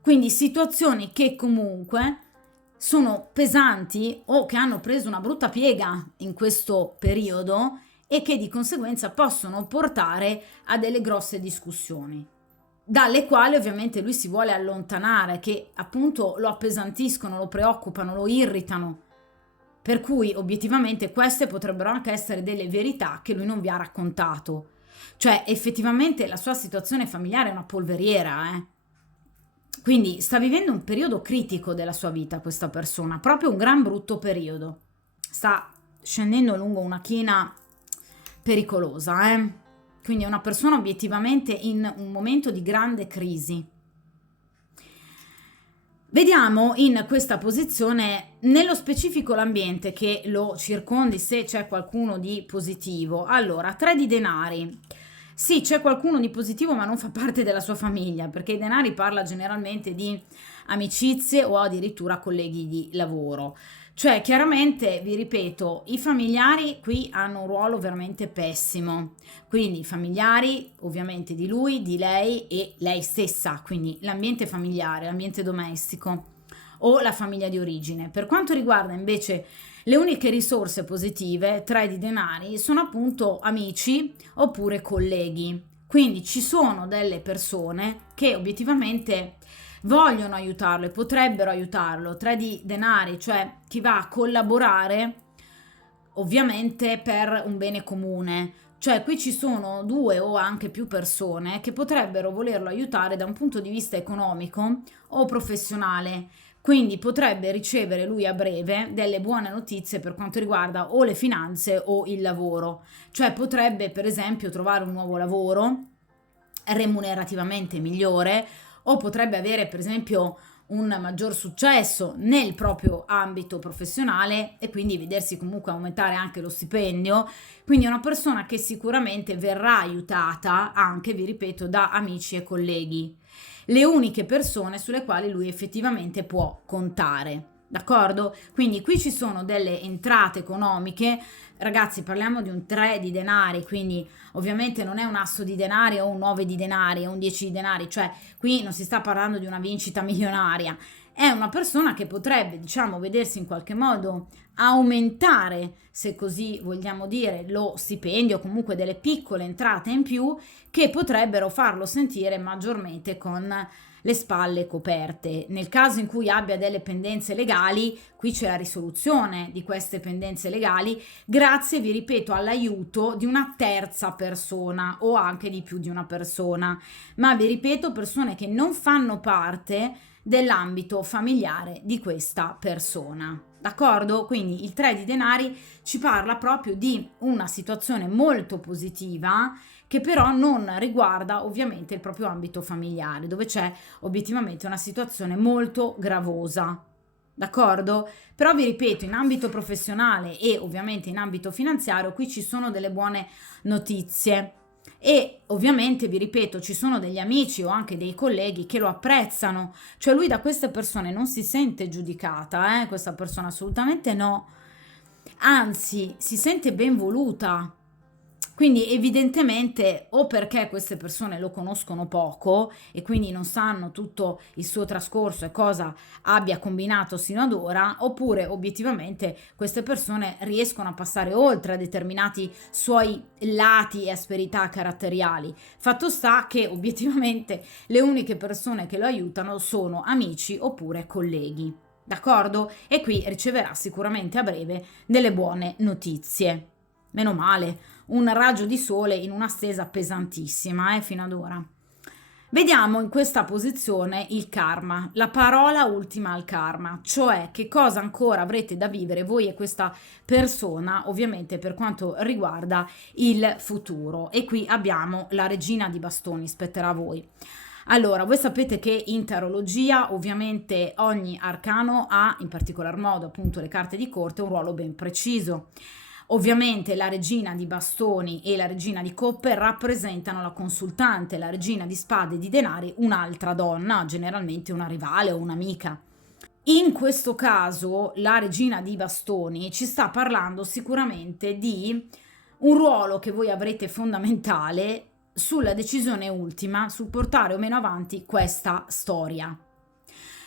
quindi situazioni che comunque sono pesanti o che hanno preso una brutta piega in questo periodo e che di conseguenza possono portare a delle grosse discussioni, dalle quali ovviamente lui si vuole allontanare, che appunto lo appesantiscono, lo preoccupano, lo irritano. Per cui obiettivamente queste potrebbero anche essere delle verità che lui non vi ha raccontato. Cioè effettivamente la sua situazione familiare è una polveriera, Quindi sta vivendo un periodo critico della sua vita questa persona, proprio un gran brutto periodo. Sta scendendo lungo una china pericolosa, Quindi è una persona obiettivamente in un momento di grande crisi. Vediamo in questa posizione nello specifico l'ambiente che lo circondi, se c'è qualcuno di positivo. Allora, 3 di denari. Sì, c'è qualcuno di positivo, ma non fa parte della sua famiglia, perché i denari parla generalmente di amicizie o addirittura colleghi di lavoro. Cioè, chiaramente, vi ripeto, i familiari qui hanno un ruolo veramente pessimo. Quindi i familiari, ovviamente, di lui, di lei e lei stessa, quindi l'ambiente familiare, l'ambiente domestico o la famiglia di origine. Per quanto riguarda invece le uniche risorse positive, 3 di denari, sono appunto amici oppure colleghi. Quindi ci sono delle persone che obiettivamente vogliono aiutarlo e potrebbero aiutarlo. 3 di denari, cioè chi va a collaborare ovviamente per un bene comune. Cioè qui ci sono 2 o anche più persone che potrebbero volerlo aiutare da un punto di vista economico o professionale. Quindi potrebbe ricevere lui a breve delle buone notizie per quanto riguarda o le finanze o il lavoro. Cioè potrebbe per esempio trovare un nuovo lavoro remunerativamente migliore, o potrebbe avere per esempio un maggior successo nel proprio ambito professionale e quindi vedersi comunque aumentare anche lo stipendio. Quindi è una persona che sicuramente verrà aiutata anche, vi ripeto, da amici e colleghi, le uniche persone sulle quali lui effettivamente può contare. D'accordo? Quindi qui ci sono delle entrate economiche, ragazzi, parliamo di un 3 di denari, quindi ovviamente non è un asso di denari o un 9 di denari o un 10 di denari, cioè qui non si sta parlando di una vincita milionaria, è una persona che potrebbe, diciamo, vedersi in qualche modo aumentare, se così vogliamo dire, lo stipendio, comunque delle piccole entrate in più che potrebbero farlo sentire maggiormente con le spalle coperte. Nel caso in cui abbia delle pendenze legali, qui c'è la risoluzione di queste pendenze legali grazie, vi ripeto, all'aiuto di una terza persona o anche di più di una persona, ma vi ripeto, persone che non fanno parte dell'ambito familiare di questa persona. D'accordo? Quindi il 3 di denari ci parla proprio di una situazione molto positiva che però non riguarda ovviamente il proprio ambito familiare, dove c'è obiettivamente una situazione molto gravosa. D'accordo? Però vi ripeto, in ambito professionale e ovviamente in ambito finanziario, qui ci sono delle buone notizie. E ovviamente vi ripeto, ci sono degli amici o anche dei colleghi che lo apprezzano, cioè lui da queste persone non si sente giudicata, questa persona assolutamente no, anzi si sente ben voluta. Quindi evidentemente o perché queste persone lo conoscono poco e quindi non sanno tutto il suo trascorso e cosa abbia combinato sino ad ora, oppure obiettivamente queste persone riescono a passare oltre a determinati suoi lati e asperità caratteriali. Fatto sta che obiettivamente le uniche persone che lo aiutano sono amici oppure colleghi. D'accordo? E qui riceverà sicuramente a breve delle buone notizie. Meno male, un raggio di sole in una stesa pesantissima, fino ad ora. Vediamo in questa posizione il karma, la parola ultima al karma, cioè che cosa ancora avrete da vivere voi e questa persona, ovviamente per quanto riguarda il futuro. E qui abbiamo la regina di bastoni, spetterà a voi. Allora, voi sapete che in tarologia ovviamente ogni arcano ha, in particolar modo appunto le carte di corte, un ruolo ben preciso. Ovviamente la regina di bastoni e la regina di coppe rappresentano la consultante, la regina di spade e di denari, un'altra donna, generalmente una rivale o un'amica. In questo caso la regina di bastoni ci sta parlando sicuramente di un ruolo che voi avrete fondamentale sulla decisione ultima, sul portare o meno avanti questa storia.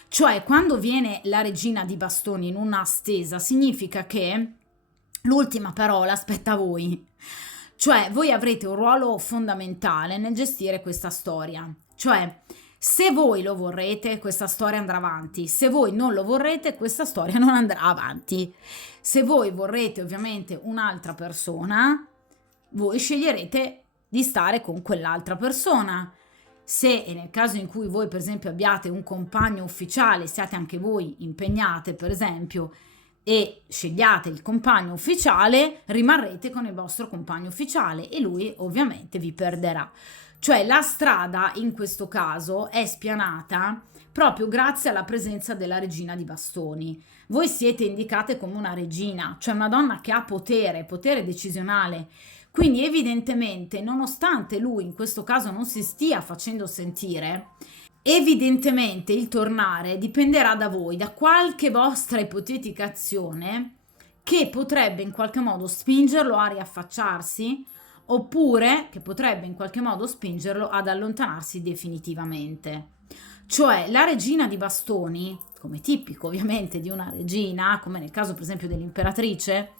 Cioè, quando viene la regina di bastoni in una stesa, significa che l'ultima parola spetta a voi. Cioè, voi avrete un ruolo fondamentale nel gestire questa storia. Cioè, se voi lo vorrete, questa storia andrà avanti. Se voi non lo vorrete, questa storia non andrà avanti. Se voi vorrete ovviamente un'altra persona, voi sceglierete di stare con quell'altra persona. Se e nel caso in cui voi per esempio abbiate un compagno ufficiale, siate anche voi impegnate per esempio e scegliate il compagno ufficiale, rimarrete con il vostro compagno ufficiale e lui ovviamente vi perderà. Cioè la strada in questo caso è spianata proprio grazie alla presenza della regina di bastoni. Voi siete indicate come una regina, cioè una donna che ha potere, potere decisionale. Quindi evidentemente, nonostante lui in questo caso non si stia facendo sentire, evidentemente il tornare dipenderà da voi, da qualche vostra ipotetica azione che potrebbe in qualche modo spingerlo a riaffacciarsi oppure che potrebbe in qualche modo spingerlo ad allontanarsi definitivamente. Cioè la regina di bastoni, come tipico ovviamente di una regina, come nel caso per esempio dell'imperatrice,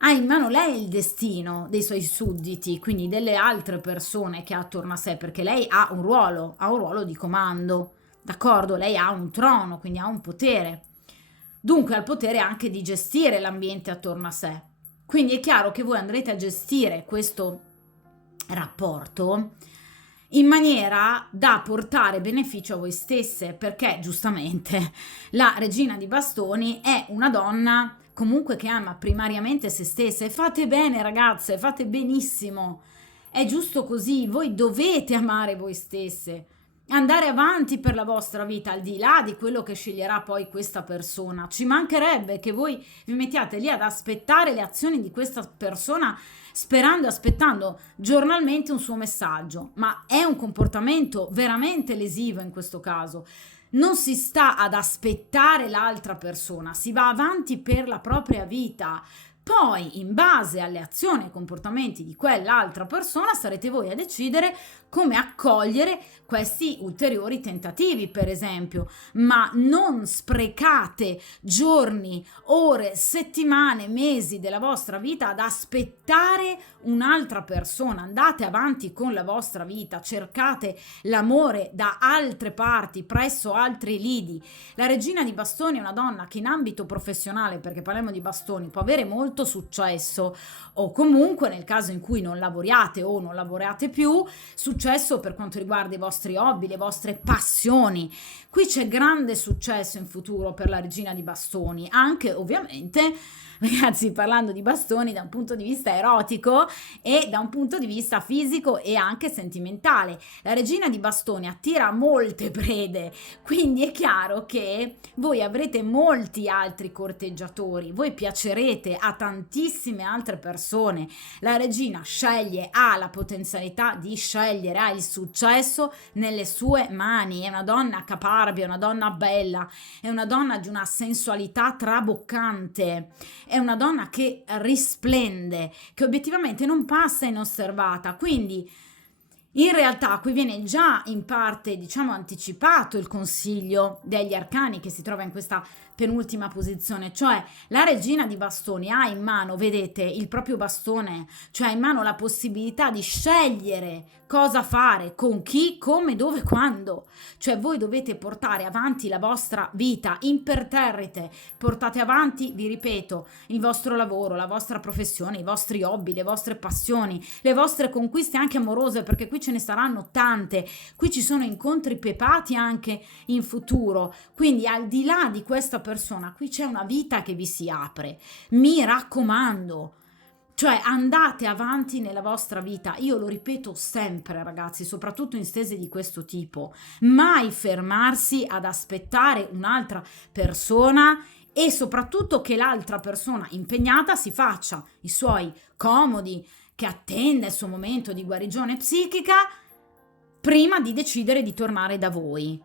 ha in mano lei il destino dei suoi sudditi, quindi delle altre persone che ha attorno a sé, perché lei ha un ruolo di comando, d'accordo? Lei ha un trono, quindi ha un potere. Dunque ha il potere anche di gestire l'ambiente attorno a sé. Quindi è chiaro che voi andrete a gestire questo rapporto in maniera da portare beneficio a voi stesse, perché giustamente la regina di bastoni è una donna comunque che ama primariamente se stessa e fate bene ragazze, fate benissimo, è giusto così, voi dovete amare voi stesse, andare avanti per la vostra vita al di là di quello che sceglierà poi questa persona. Ci mancherebbe che voi vi mettiate lì ad aspettare le azioni di questa persona sperando e aspettando giornalmente un suo messaggio, ma è un comportamento veramente lesivo in questo caso. Non si sta ad aspettare l'altra persona, si va avanti per la propria vita. Poi, in base alle azioni e comportamenti di quell'altra persona, sarete voi a decidere come accogliere questi ulteriori tentativi, per esempio, ma non sprecate giorni, ore, settimane, mesi della vostra vita ad aspettare un'altra persona. Andate avanti con la vostra vita, cercate l'amore da altre parti, presso altri lidi. La regina di bastoni è una donna che in ambito professionale, perché parliamo di bastoni, può avere molto successo, o comunque nel caso in cui non lavoriate o non lavorate più, successo per quanto riguarda i vostri hobby, le vostre passioni. Qui c'è grande successo in futuro per la regina di bastoni, anche ovviamente, ragazzi, parlando di bastoni da un punto di vista erotico e da un punto di vista fisico e anche sentimentale. La regina di bastoni attira molte prede, quindi è chiaro che voi avrete molti altri corteggiatori, voi piacerete a tantissime altre persone. La regina sceglie, ha la potenzialità di scegliere, ha il successo nelle sue mani, è una donna caparbia, è una donna bella, è una donna di una sensualità traboccante, è una donna che risplende, che obiettivamente non passa inosservata, quindi in realtà qui viene già in parte, diciamo, anticipato il consiglio degli arcani che si trova in questa penultima posizione, cioè la regina di bastoni ha in mano, vedete, il proprio bastone, cioè ha in mano la possibilità di scegliere cosa fare, con chi, come, dove, quando. Cioè voi dovete portare avanti la vostra vita imperterrite, portate avanti, vi ripeto, il vostro lavoro, la vostra professione, i vostri hobby, le vostre passioni, le vostre conquiste anche amorose, perché qui ce ne saranno tante, qui ci sono incontri pepati anche in futuro, quindi al di là di questa persona, qui c'è una vita che vi si apre, mi raccomando. Cioè andate avanti nella vostra vita, io lo ripeto sempre ragazzi, soprattutto in stese di questo tipo, mai fermarsi ad aspettare un'altra persona e soprattutto che l'altra persona impegnata si faccia i suoi comodi, che attenda il suo momento di guarigione psichica prima di decidere di tornare da voi.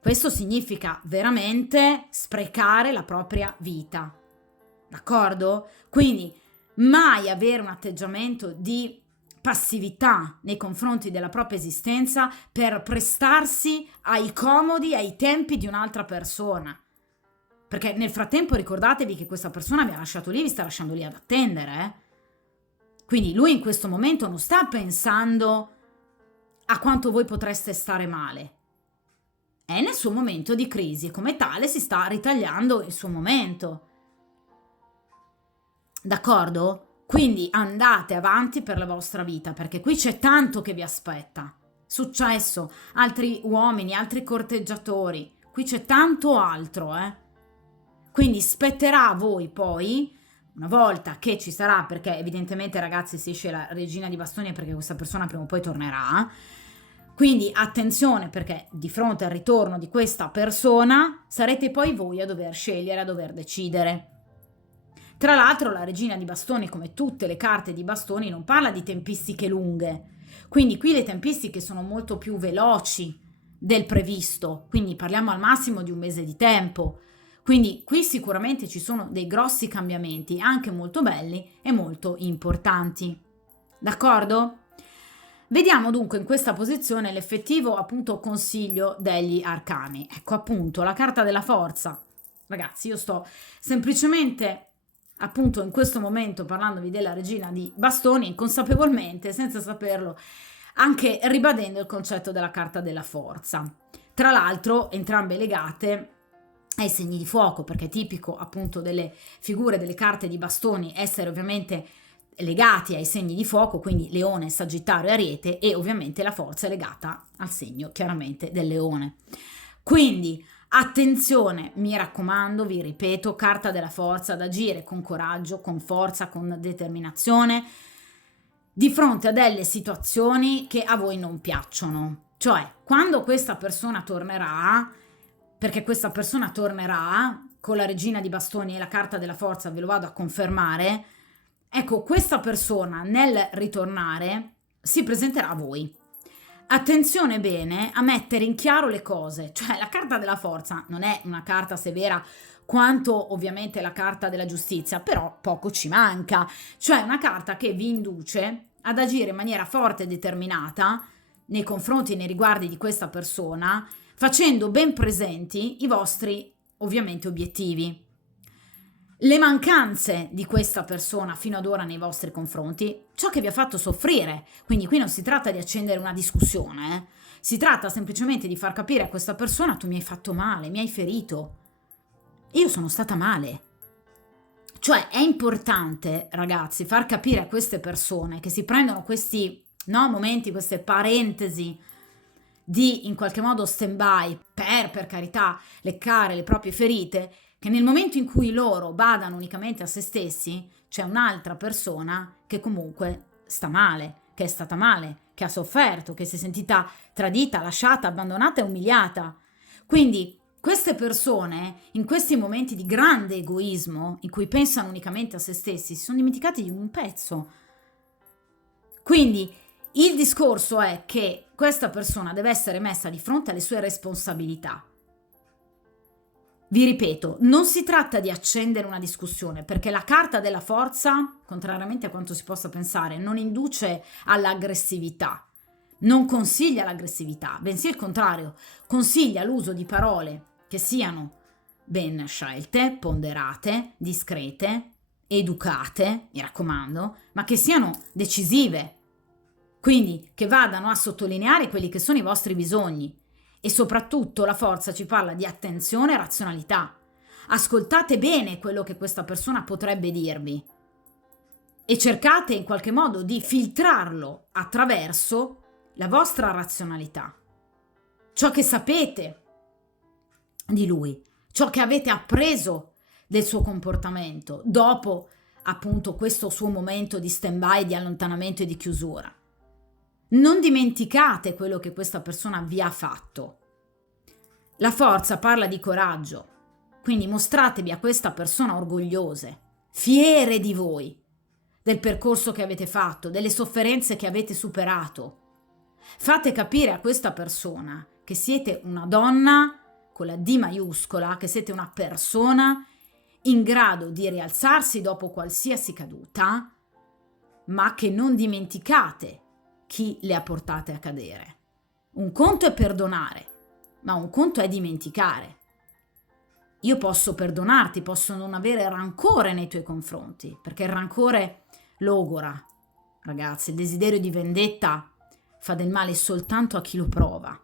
Questo significa veramente sprecare la propria vita, d'accordo? Quindi mai avere un atteggiamento di passività nei confronti della propria esistenza per prestarsi ai comodi, ai tempi di un'altra persona. Perché nel frattempo ricordatevi che questa persona vi ha lasciato lì, vi sta lasciando lì ad attendere. Quindi lui in questo momento non sta pensando a quanto voi potreste stare male. È nel suo momento di crisi e come tale si sta ritagliando il suo momento. D'accordo? Quindi andate avanti per la vostra vita, perché qui c'è tanto che vi aspetta. Successo, altri uomini, altri corteggiatori, qui c'è tanto altro, Quindi spetterà a voi poi, una volta che ci sarà, perché evidentemente ragazzi si esce la regina di bastoni perché questa persona prima o poi tornerà, quindi attenzione perché di fronte al ritorno di questa persona sarete poi voi a dover scegliere, a dover decidere. Tra l'altro la regina di bastoni, come tutte le carte di bastoni, non parla di tempistiche lunghe, quindi qui le tempistiche sono molto più veloci del previsto, quindi parliamo al massimo di un mese di tempo. Quindi qui sicuramente ci sono dei grossi cambiamenti, anche molto belli e molto importanti. D'accordo? Vediamo dunque in questa posizione l'effettivo appunto consiglio degli arcani. Ecco appunto la carta della forza. Ragazzi, io sto semplicemente appunto in questo momento parlandovi della regina di bastoni, inconsapevolmente, senza saperlo, anche ribadendo il concetto della carta della forza. Tra l'altro entrambe legate ai segni di fuoco, perché è tipico appunto delle figure delle carte di bastoni essere ovviamente legati ai segni di fuoco, quindi Leone, Sagittario e Ariete, e ovviamente la forza è legata al segno chiaramente del Leone. Quindi attenzione, mi raccomando, vi ripeto, carta della forza, ad agire con coraggio, con forza, con determinazione di fronte a delle situazioni che a voi non piacciono. Cioè, quando questa persona tornerà, perché questa persona tornerà con la regina di bastoni e la carta della forza, ve lo vado a confermare, ecco, questa persona nel ritornare si presenterà a voi. Attenzione bene a mettere in chiaro le cose, cioè la carta della forza non è una carta severa quanto ovviamente la carta della giustizia, però poco ci manca, cioè una carta che vi induce ad agire in maniera forte e determinata nei confronti e nei riguardi di questa persona, facendo ben presenti i vostri ovviamente obiettivi. Le mancanze di questa persona fino ad ora nei vostri confronti, ciò che vi ha fatto soffrire. Quindi qui non si tratta di accendere una discussione, si tratta semplicemente di far capire a questa persona: tu mi hai fatto male, mi hai ferito, io sono stata male. Cioè è importante, ragazzi, far capire a queste persone che si prendono questi momenti, queste parentesi di in qualche modo stand-by per carità leccare le proprie ferite, che nel momento in cui loro badano unicamente a se stessi c'è un'altra persona che comunque sta male, che è stata male, che ha sofferto, che si è sentita tradita, lasciata, abbandonata e umiliata. Quindi queste persone in questi momenti di grande egoismo in cui pensano unicamente a se stessi si sono dimenticati di un pezzo. Quindi il discorso è che questa persona deve essere messa di fronte alle sue responsabilità. Vi ripeto, non si tratta di accendere una discussione, perché la carta della forza, contrariamente a quanto si possa pensare, non induce all'aggressività, non consiglia l'aggressività, bensì il contrario, consiglia l'uso di parole che siano ben scelte, ponderate, discrete, educate, mi raccomando, ma che siano decisive. Quindi che vadano a sottolineare quelli che sono i vostri bisogni e soprattutto la forza ci parla di attenzione e razionalità. Ascoltate bene quello che questa persona potrebbe dirvi e cercate in qualche modo di filtrarlo attraverso la vostra razionalità. Ciò che sapete di lui, ciò che avete appreso del suo comportamento dopo appunto questo suo momento di stand-by, di allontanamento e di chiusura. Non dimenticate quello che questa persona vi ha fatto. La forza parla di coraggio, Quindi mostratevi a questa persona orgogliose, fiere di voi, del percorso che avete fatto, delle sofferenze che avete superato. Fate capire a questa persona che siete una donna con la D maiuscola, che siete una persona in grado di rialzarsi dopo qualsiasi caduta, ma che non dimenticate chi le ha portate a cadere. Un conto è perdonare, ma un conto è dimenticare. Io posso perdonarti, posso non avere rancore nei tuoi confronti, perché il rancore logora, ragazzi, il desiderio di vendetta fa del male soltanto a chi lo prova.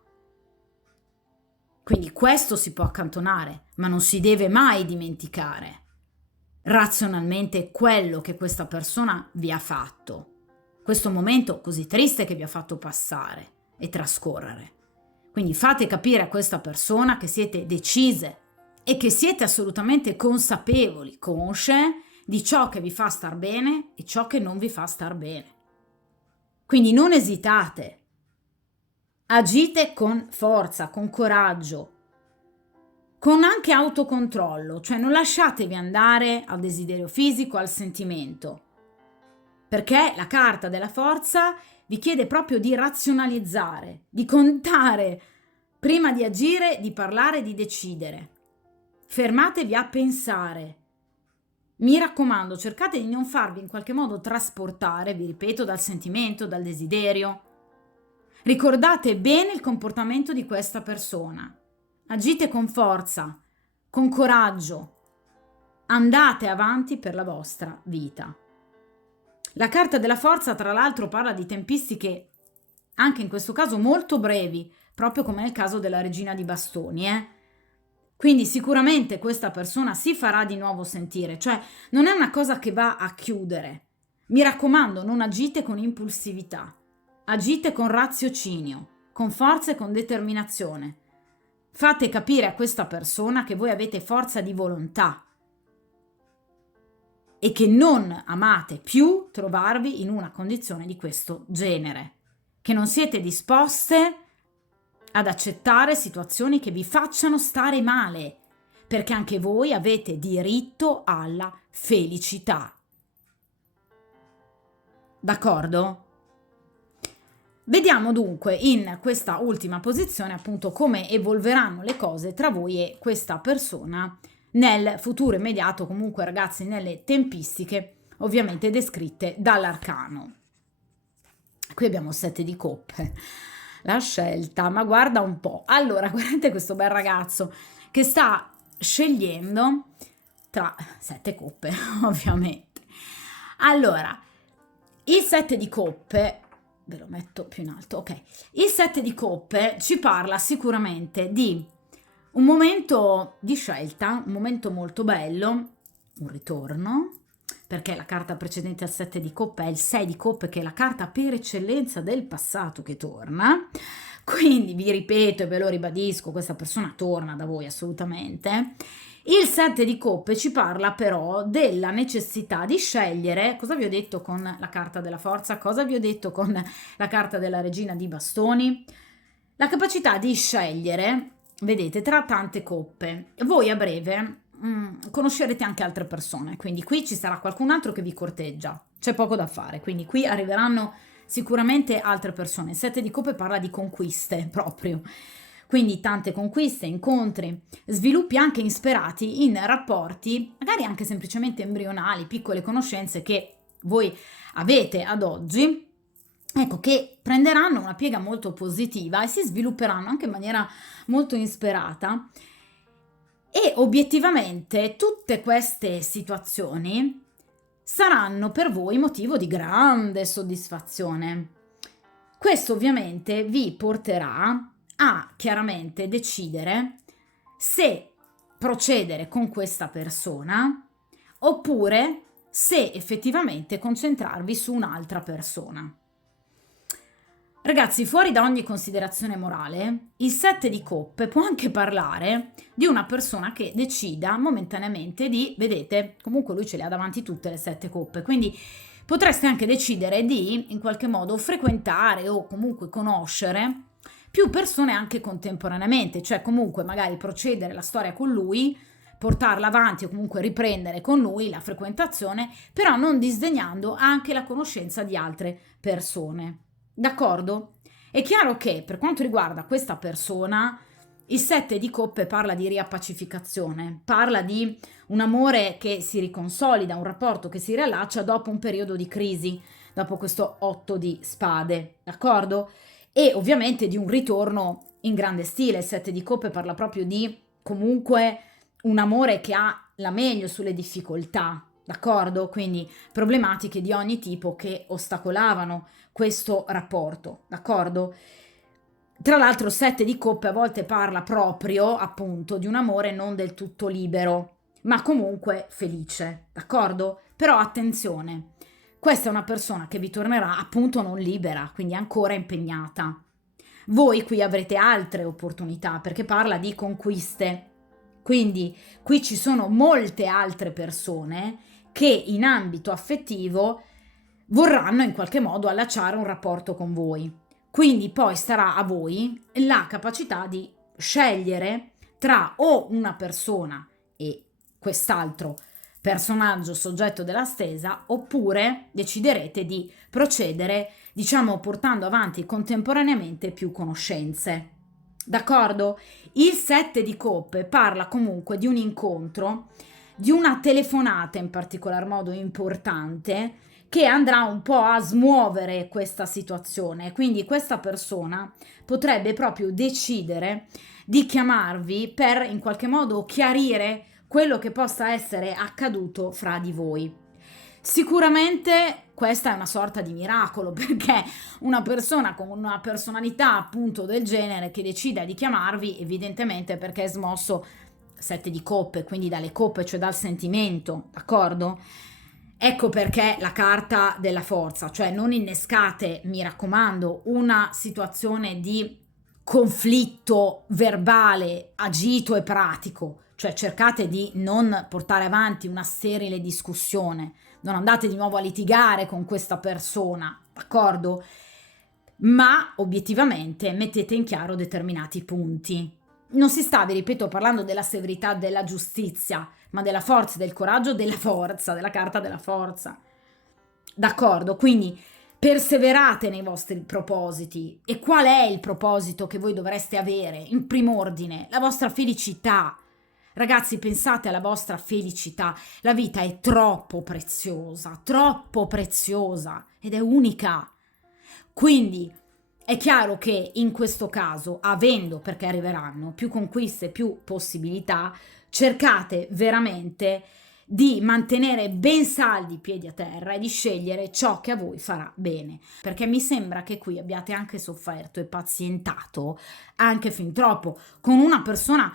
Quindi questo si può accantonare, ma non si deve mai dimenticare razionalmente quello che questa persona vi ha fatto, questo momento così triste che vi ha fatto passare e trascorrere. Quindi fate capire a questa persona che siete decise e che siete assolutamente consapevoli, consce di ciò che vi fa star bene e ciò che non vi fa star bene. Quindi non esitate, agite con forza, con coraggio, con anche autocontrollo, cioè non lasciatevi andare al desiderio fisico, al sentimento, perché la carta della forza vi chiede proprio di razionalizzare, di contare prima di agire, di parlare, di decidere. Fermatevi a pensare. Mi raccomando, cercate di non farvi in qualche modo trasportare, vi ripeto, dal sentimento, dal desiderio. Ricordate bene il comportamento di questa persona. Agite con forza, con coraggio. Andate avanti per la vostra vita. La carta della forza, tra l'altro, parla di tempistiche, anche in questo caso molto brevi, proprio come nel caso della regina di bastoni, Quindi sicuramente questa persona si farà di nuovo sentire, cioè non è una cosa che va a chiudere. Mi raccomando, non agite con impulsività, agite con raziocinio, con forza e con determinazione. Fate capire a questa persona che voi avete forza di volontà e che non amate più trovarvi in una condizione di questo genere, che non siete disposte ad accettare situazioni che vi facciano stare male, perché anche voi avete diritto alla felicità. D'accordo? Vediamo dunque in questa ultima posizione appunto come evolveranno le cose tra voi e questa persona nel futuro immediato, comunque ragazzi nelle tempistiche ovviamente descritte dall'arcano. Qui abbiamo 7 di coppe, la scelta, ma guarda un po'. Allora, guardate questo bel ragazzo che sta scegliendo tra 7 coppe, ovviamente. Allora, il 7 di coppe, ve lo metto più in alto, ok. Il 7 di coppe ci parla sicuramente di un momento di scelta, un momento molto bello, un ritorno, perché la carta precedente al 7 di coppe è il 6 di coppe, che è la carta per eccellenza del passato che torna. Quindi vi ripeto e ve lo ribadisco, questa persona torna da voi assolutamente. Il 7 di coppe ci parla però della necessità di scegliere. Cosa vi ho detto con la carta della forza? Cosa vi ho detto con la carta della regina di bastoni? La capacità di scegliere, vedete, tra tante coppe. Voi a breve conoscerete anche altre persone, quindi qui ci sarà qualcun altro che vi corteggia, c'è poco da fare, quindi qui arriveranno sicuramente altre persone. Il 7 di coppe parla di conquiste proprio, quindi tante conquiste, incontri, sviluppi anche insperati in rapporti, magari anche semplicemente embrionali, piccole conoscenze che voi avete ad oggi, ecco, che prenderanno una piega molto positiva e si svilupperanno anche in maniera molto insperata. E obiettivamente tutte queste situazioni saranno per voi motivo di grande soddisfazione. Questo ovviamente vi porterà a chiaramente decidere se procedere con questa persona oppure se effettivamente concentrarvi su un'altra persona. Ragazzi, fuori da ogni considerazione morale, il 7 di coppe può anche parlare di una persona che decida momentaneamente di, vedete, comunque lui ce le ha davanti tutte le 7 coppe, quindi potreste anche decidere di in qualche modo frequentare o comunque conoscere più persone anche contemporaneamente, cioè comunque magari procedere la storia con lui, portarla avanti o comunque riprendere con lui la frequentazione, però non disdegnando anche la conoscenza di altre persone. D'accordo? È chiaro che per quanto riguarda questa persona, il 7 di coppe parla di riappacificazione, parla di un amore che si riconsolida, un rapporto che si riallaccia dopo un periodo di crisi, dopo questo 8 di spade, d'accordo? E ovviamente di un ritorno in grande stile. Il 7 di coppe parla proprio di comunque un amore che ha la meglio sulle difficoltà, d'accordo? Quindi problematiche di ogni tipo che ostacolavano questo rapporto, d'accordo? Tra l'altro 7 di coppe a volte parla proprio, appunto, di un amore non del tutto libero, ma comunque felice, d'accordo? Però attenzione, questa è una persona che vi tornerà appunto non libera, quindi ancora impegnata. Voi qui avrete altre opportunità perché parla di conquiste, quindi qui ci sono molte altre persone che in ambito affettivo vorranno in qualche modo allacciare un rapporto con voi. Quindi poi starà a voi la capacità di scegliere tra o una persona e quest'altro personaggio soggetto della stesa, oppure deciderete di procedere, diciamo, portando avanti contemporaneamente più conoscenze. D'accordo? Il 7 di coppe parla comunque di un incontro, di una telefonata in particolar modo importante che andrà un po' a smuovere questa situazione. Quindi questa persona potrebbe proprio decidere di chiamarvi per in qualche modo chiarire quello che possa essere accaduto fra di voi. Sicuramente questa è una sorta di miracolo, perché una persona con una personalità appunto del genere che decida di chiamarvi, evidentemente perché è smosso 7 di coppe, quindi dalle coppe, cioè dal sentimento, d'accordo? Ecco perché la carta della forza, cioè non innescate, mi raccomando, una situazione di conflitto verbale, agito e pratico, cioè cercate di non portare avanti una sterile discussione, non andate di nuovo a litigare con questa persona, d'accordo? Ma obiettivamente mettete in chiaro determinati punti. Non si sta, vi ripeto, parlando della severità della giustizia, ma della forza, del coraggio, della forza, della carta della forza. D'accordo? Quindi perseverate nei vostri propositi. E qual è il proposito che voi dovreste avere? In primo ordine, la vostra felicità. Ragazzi, pensate alla vostra felicità. La vita è troppo preziosa ed è unica. Quindi è chiaro che in questo caso, avendo, perché arriveranno, più conquiste, più possibilità, cercate veramente di mantenere ben saldi i piedi a terra e di scegliere ciò che a voi farà bene, perché mi sembra che qui abbiate anche sofferto e pazientato anche fin troppo con una persona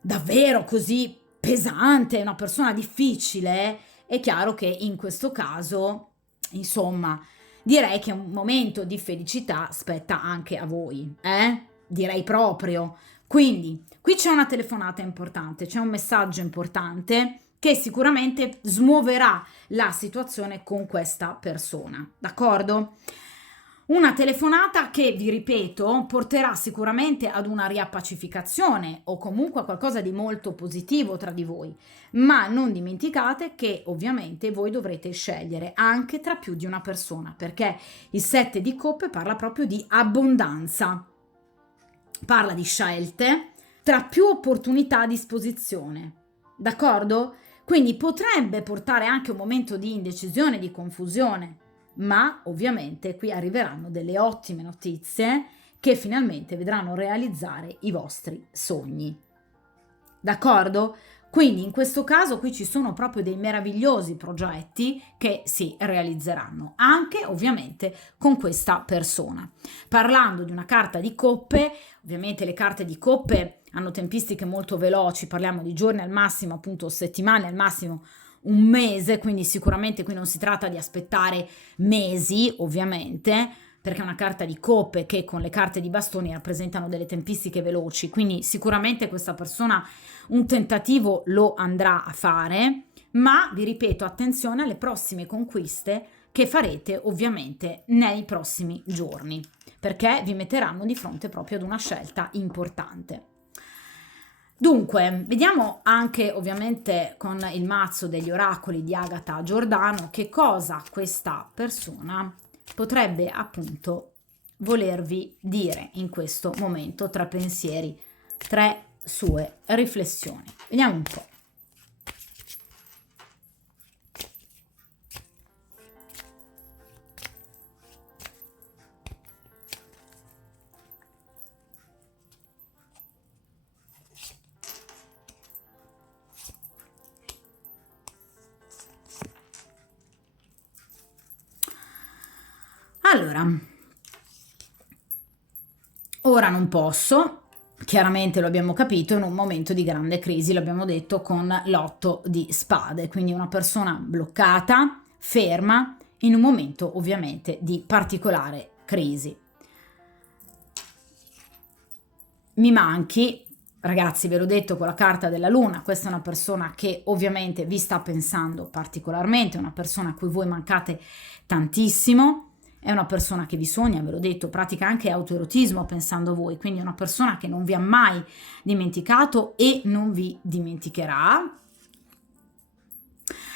davvero così pesante, una persona difficile. È chiaro che in questo caso, insomma, direi che un momento di felicità spetta anche a voi, direi proprio. Quindi qui c'è una telefonata importante, c'è un messaggio importante che sicuramente smuoverà la situazione con questa persona, d'accordo? Una telefonata che, vi ripeto, porterà sicuramente ad una riappacificazione o comunque a qualcosa di molto positivo tra di voi, ma non dimenticate che ovviamente voi dovrete scegliere anche tra più di una persona, perché il 7 di coppe parla proprio di abbondanza, parla di scelte tra più opportunità a disposizione, d'accordo? Quindi potrebbe portare anche un momento di indecisione, di confusione, ma ovviamente qui arriveranno delle ottime notizie che finalmente vedranno realizzare i vostri sogni. D'accordo? Quindi in questo caso qui ci sono proprio dei meravigliosi progetti che si realizzeranno, anche ovviamente con questa persona. Parlando di una carta di coppe, ovviamente le carte di coppe hanno tempistiche molto veloci, parliamo di giorni al massimo, appunto settimane al massimo, un mese, quindi sicuramente qui non si tratta di aspettare mesi, ovviamente, perché è una carta di coppe che con le carte di bastoni rappresentano delle tempistiche veloci, quindi sicuramente questa persona un tentativo lo andrà a fare, ma vi ripeto, attenzione alle prossime conquiste che farete ovviamente nei prossimi giorni, perché vi metteranno di fronte proprio ad una scelta importante. Dunque, vediamo anche ovviamente con il mazzo degli oracoli di Agata Giordano che cosa questa persona potrebbe appunto volervi dire in questo momento, 3 pensieri, 3 sue riflessioni. Vediamo un po'. Allora, ora non posso, chiaramente lo abbiamo capito, in un momento di grande crisi, l'abbiamo detto con l'8 di spade, quindi una persona bloccata, ferma, in un momento ovviamente di particolare crisi. Mi manchi, ragazzi, ve l'ho detto con la carta della luna, questa è una persona che ovviamente vi sta pensando particolarmente, una persona a cui voi mancate tantissimo, è una persona che vi sogna, ve l'ho detto, pratica anche autoerotismo pensando a voi, quindi è una persona che non vi ha mai dimenticato e non vi dimenticherà.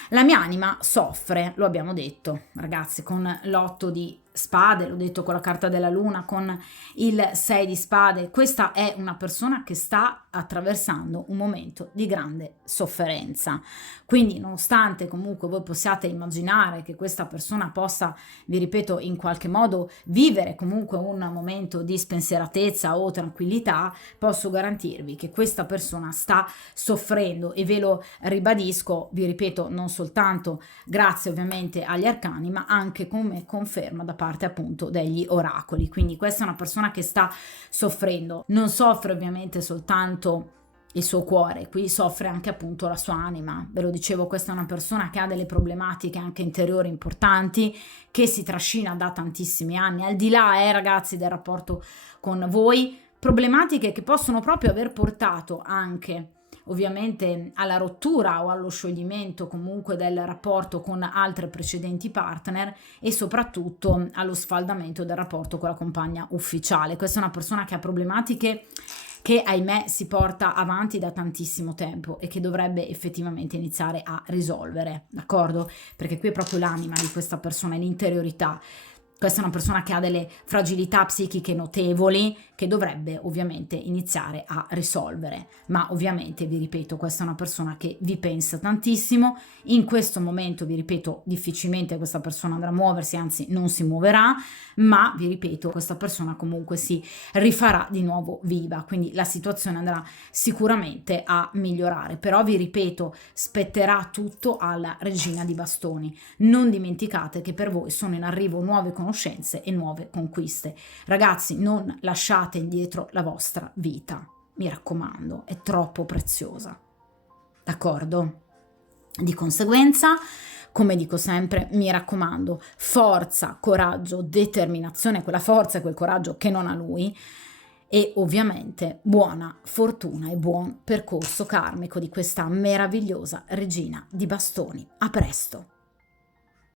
La mia anima soffre, lo abbiamo detto, ragazzi, con l'8 di spade, l'ho detto con la carta della luna, con il 6 di spade. Questa è una persona che sta attraversando un momento di grande sofferenza. Quindi, nonostante comunque voi possiate immaginare che questa persona possa, vi ripeto, in qualche modo vivere comunque un momento di spensieratezza o tranquillità, posso garantirvi che questa persona sta soffrendo e ve lo ribadisco, vi ripeto, non soltanto grazie ovviamente agli arcani, ma anche come conferma da parte appunto degli oracoli. Quindi questa è una persona che sta soffrendo, non soffre ovviamente soltanto il suo cuore, qui soffre anche appunto la sua anima. Ve lo dicevo, questa è una persona che ha delle problematiche anche interiori importanti, che si trascina da tantissimi anni, al di là, ragazzi, del rapporto con voi, problematiche che possono proprio aver portato anche ovviamente alla rottura o allo scioglimento comunque del rapporto con altre precedenti partner e soprattutto allo sfaldamento del rapporto con la compagna ufficiale. Questa è una persona che ha problematiche che ahimè si porta avanti da tantissimo tempo e che dovrebbe effettivamente iniziare a risolvere, d'accordo? Perché qui è proprio l'anima di questa persona, è l'interiorità. Questa è una persona che ha delle fragilità psichiche notevoli che dovrebbe ovviamente iniziare a risolvere, ma ovviamente vi ripeto, questa è una persona che vi pensa tantissimo, in questo momento vi ripeto difficilmente questa persona andrà a muoversi, anzi non si muoverà, ma vi ripeto questa persona comunque si rifarà di nuovo viva, quindi la situazione andrà sicuramente a migliorare, però vi ripeto spetterà tutto alla regina di bastoni. Non dimenticate che per voi sono in arrivo nuove conoscenze e nuove conquiste. Ragazzi, non lasciate indietro la vostra vita, mi raccomando, è troppo preziosa, d'accordo? Di conseguenza, come dico sempre, mi raccomando, forza, coraggio, determinazione, quella forza e quel coraggio che non ha lui, e ovviamente buona fortuna e buon percorso karmico di questa meravigliosa regina di bastoni. A presto!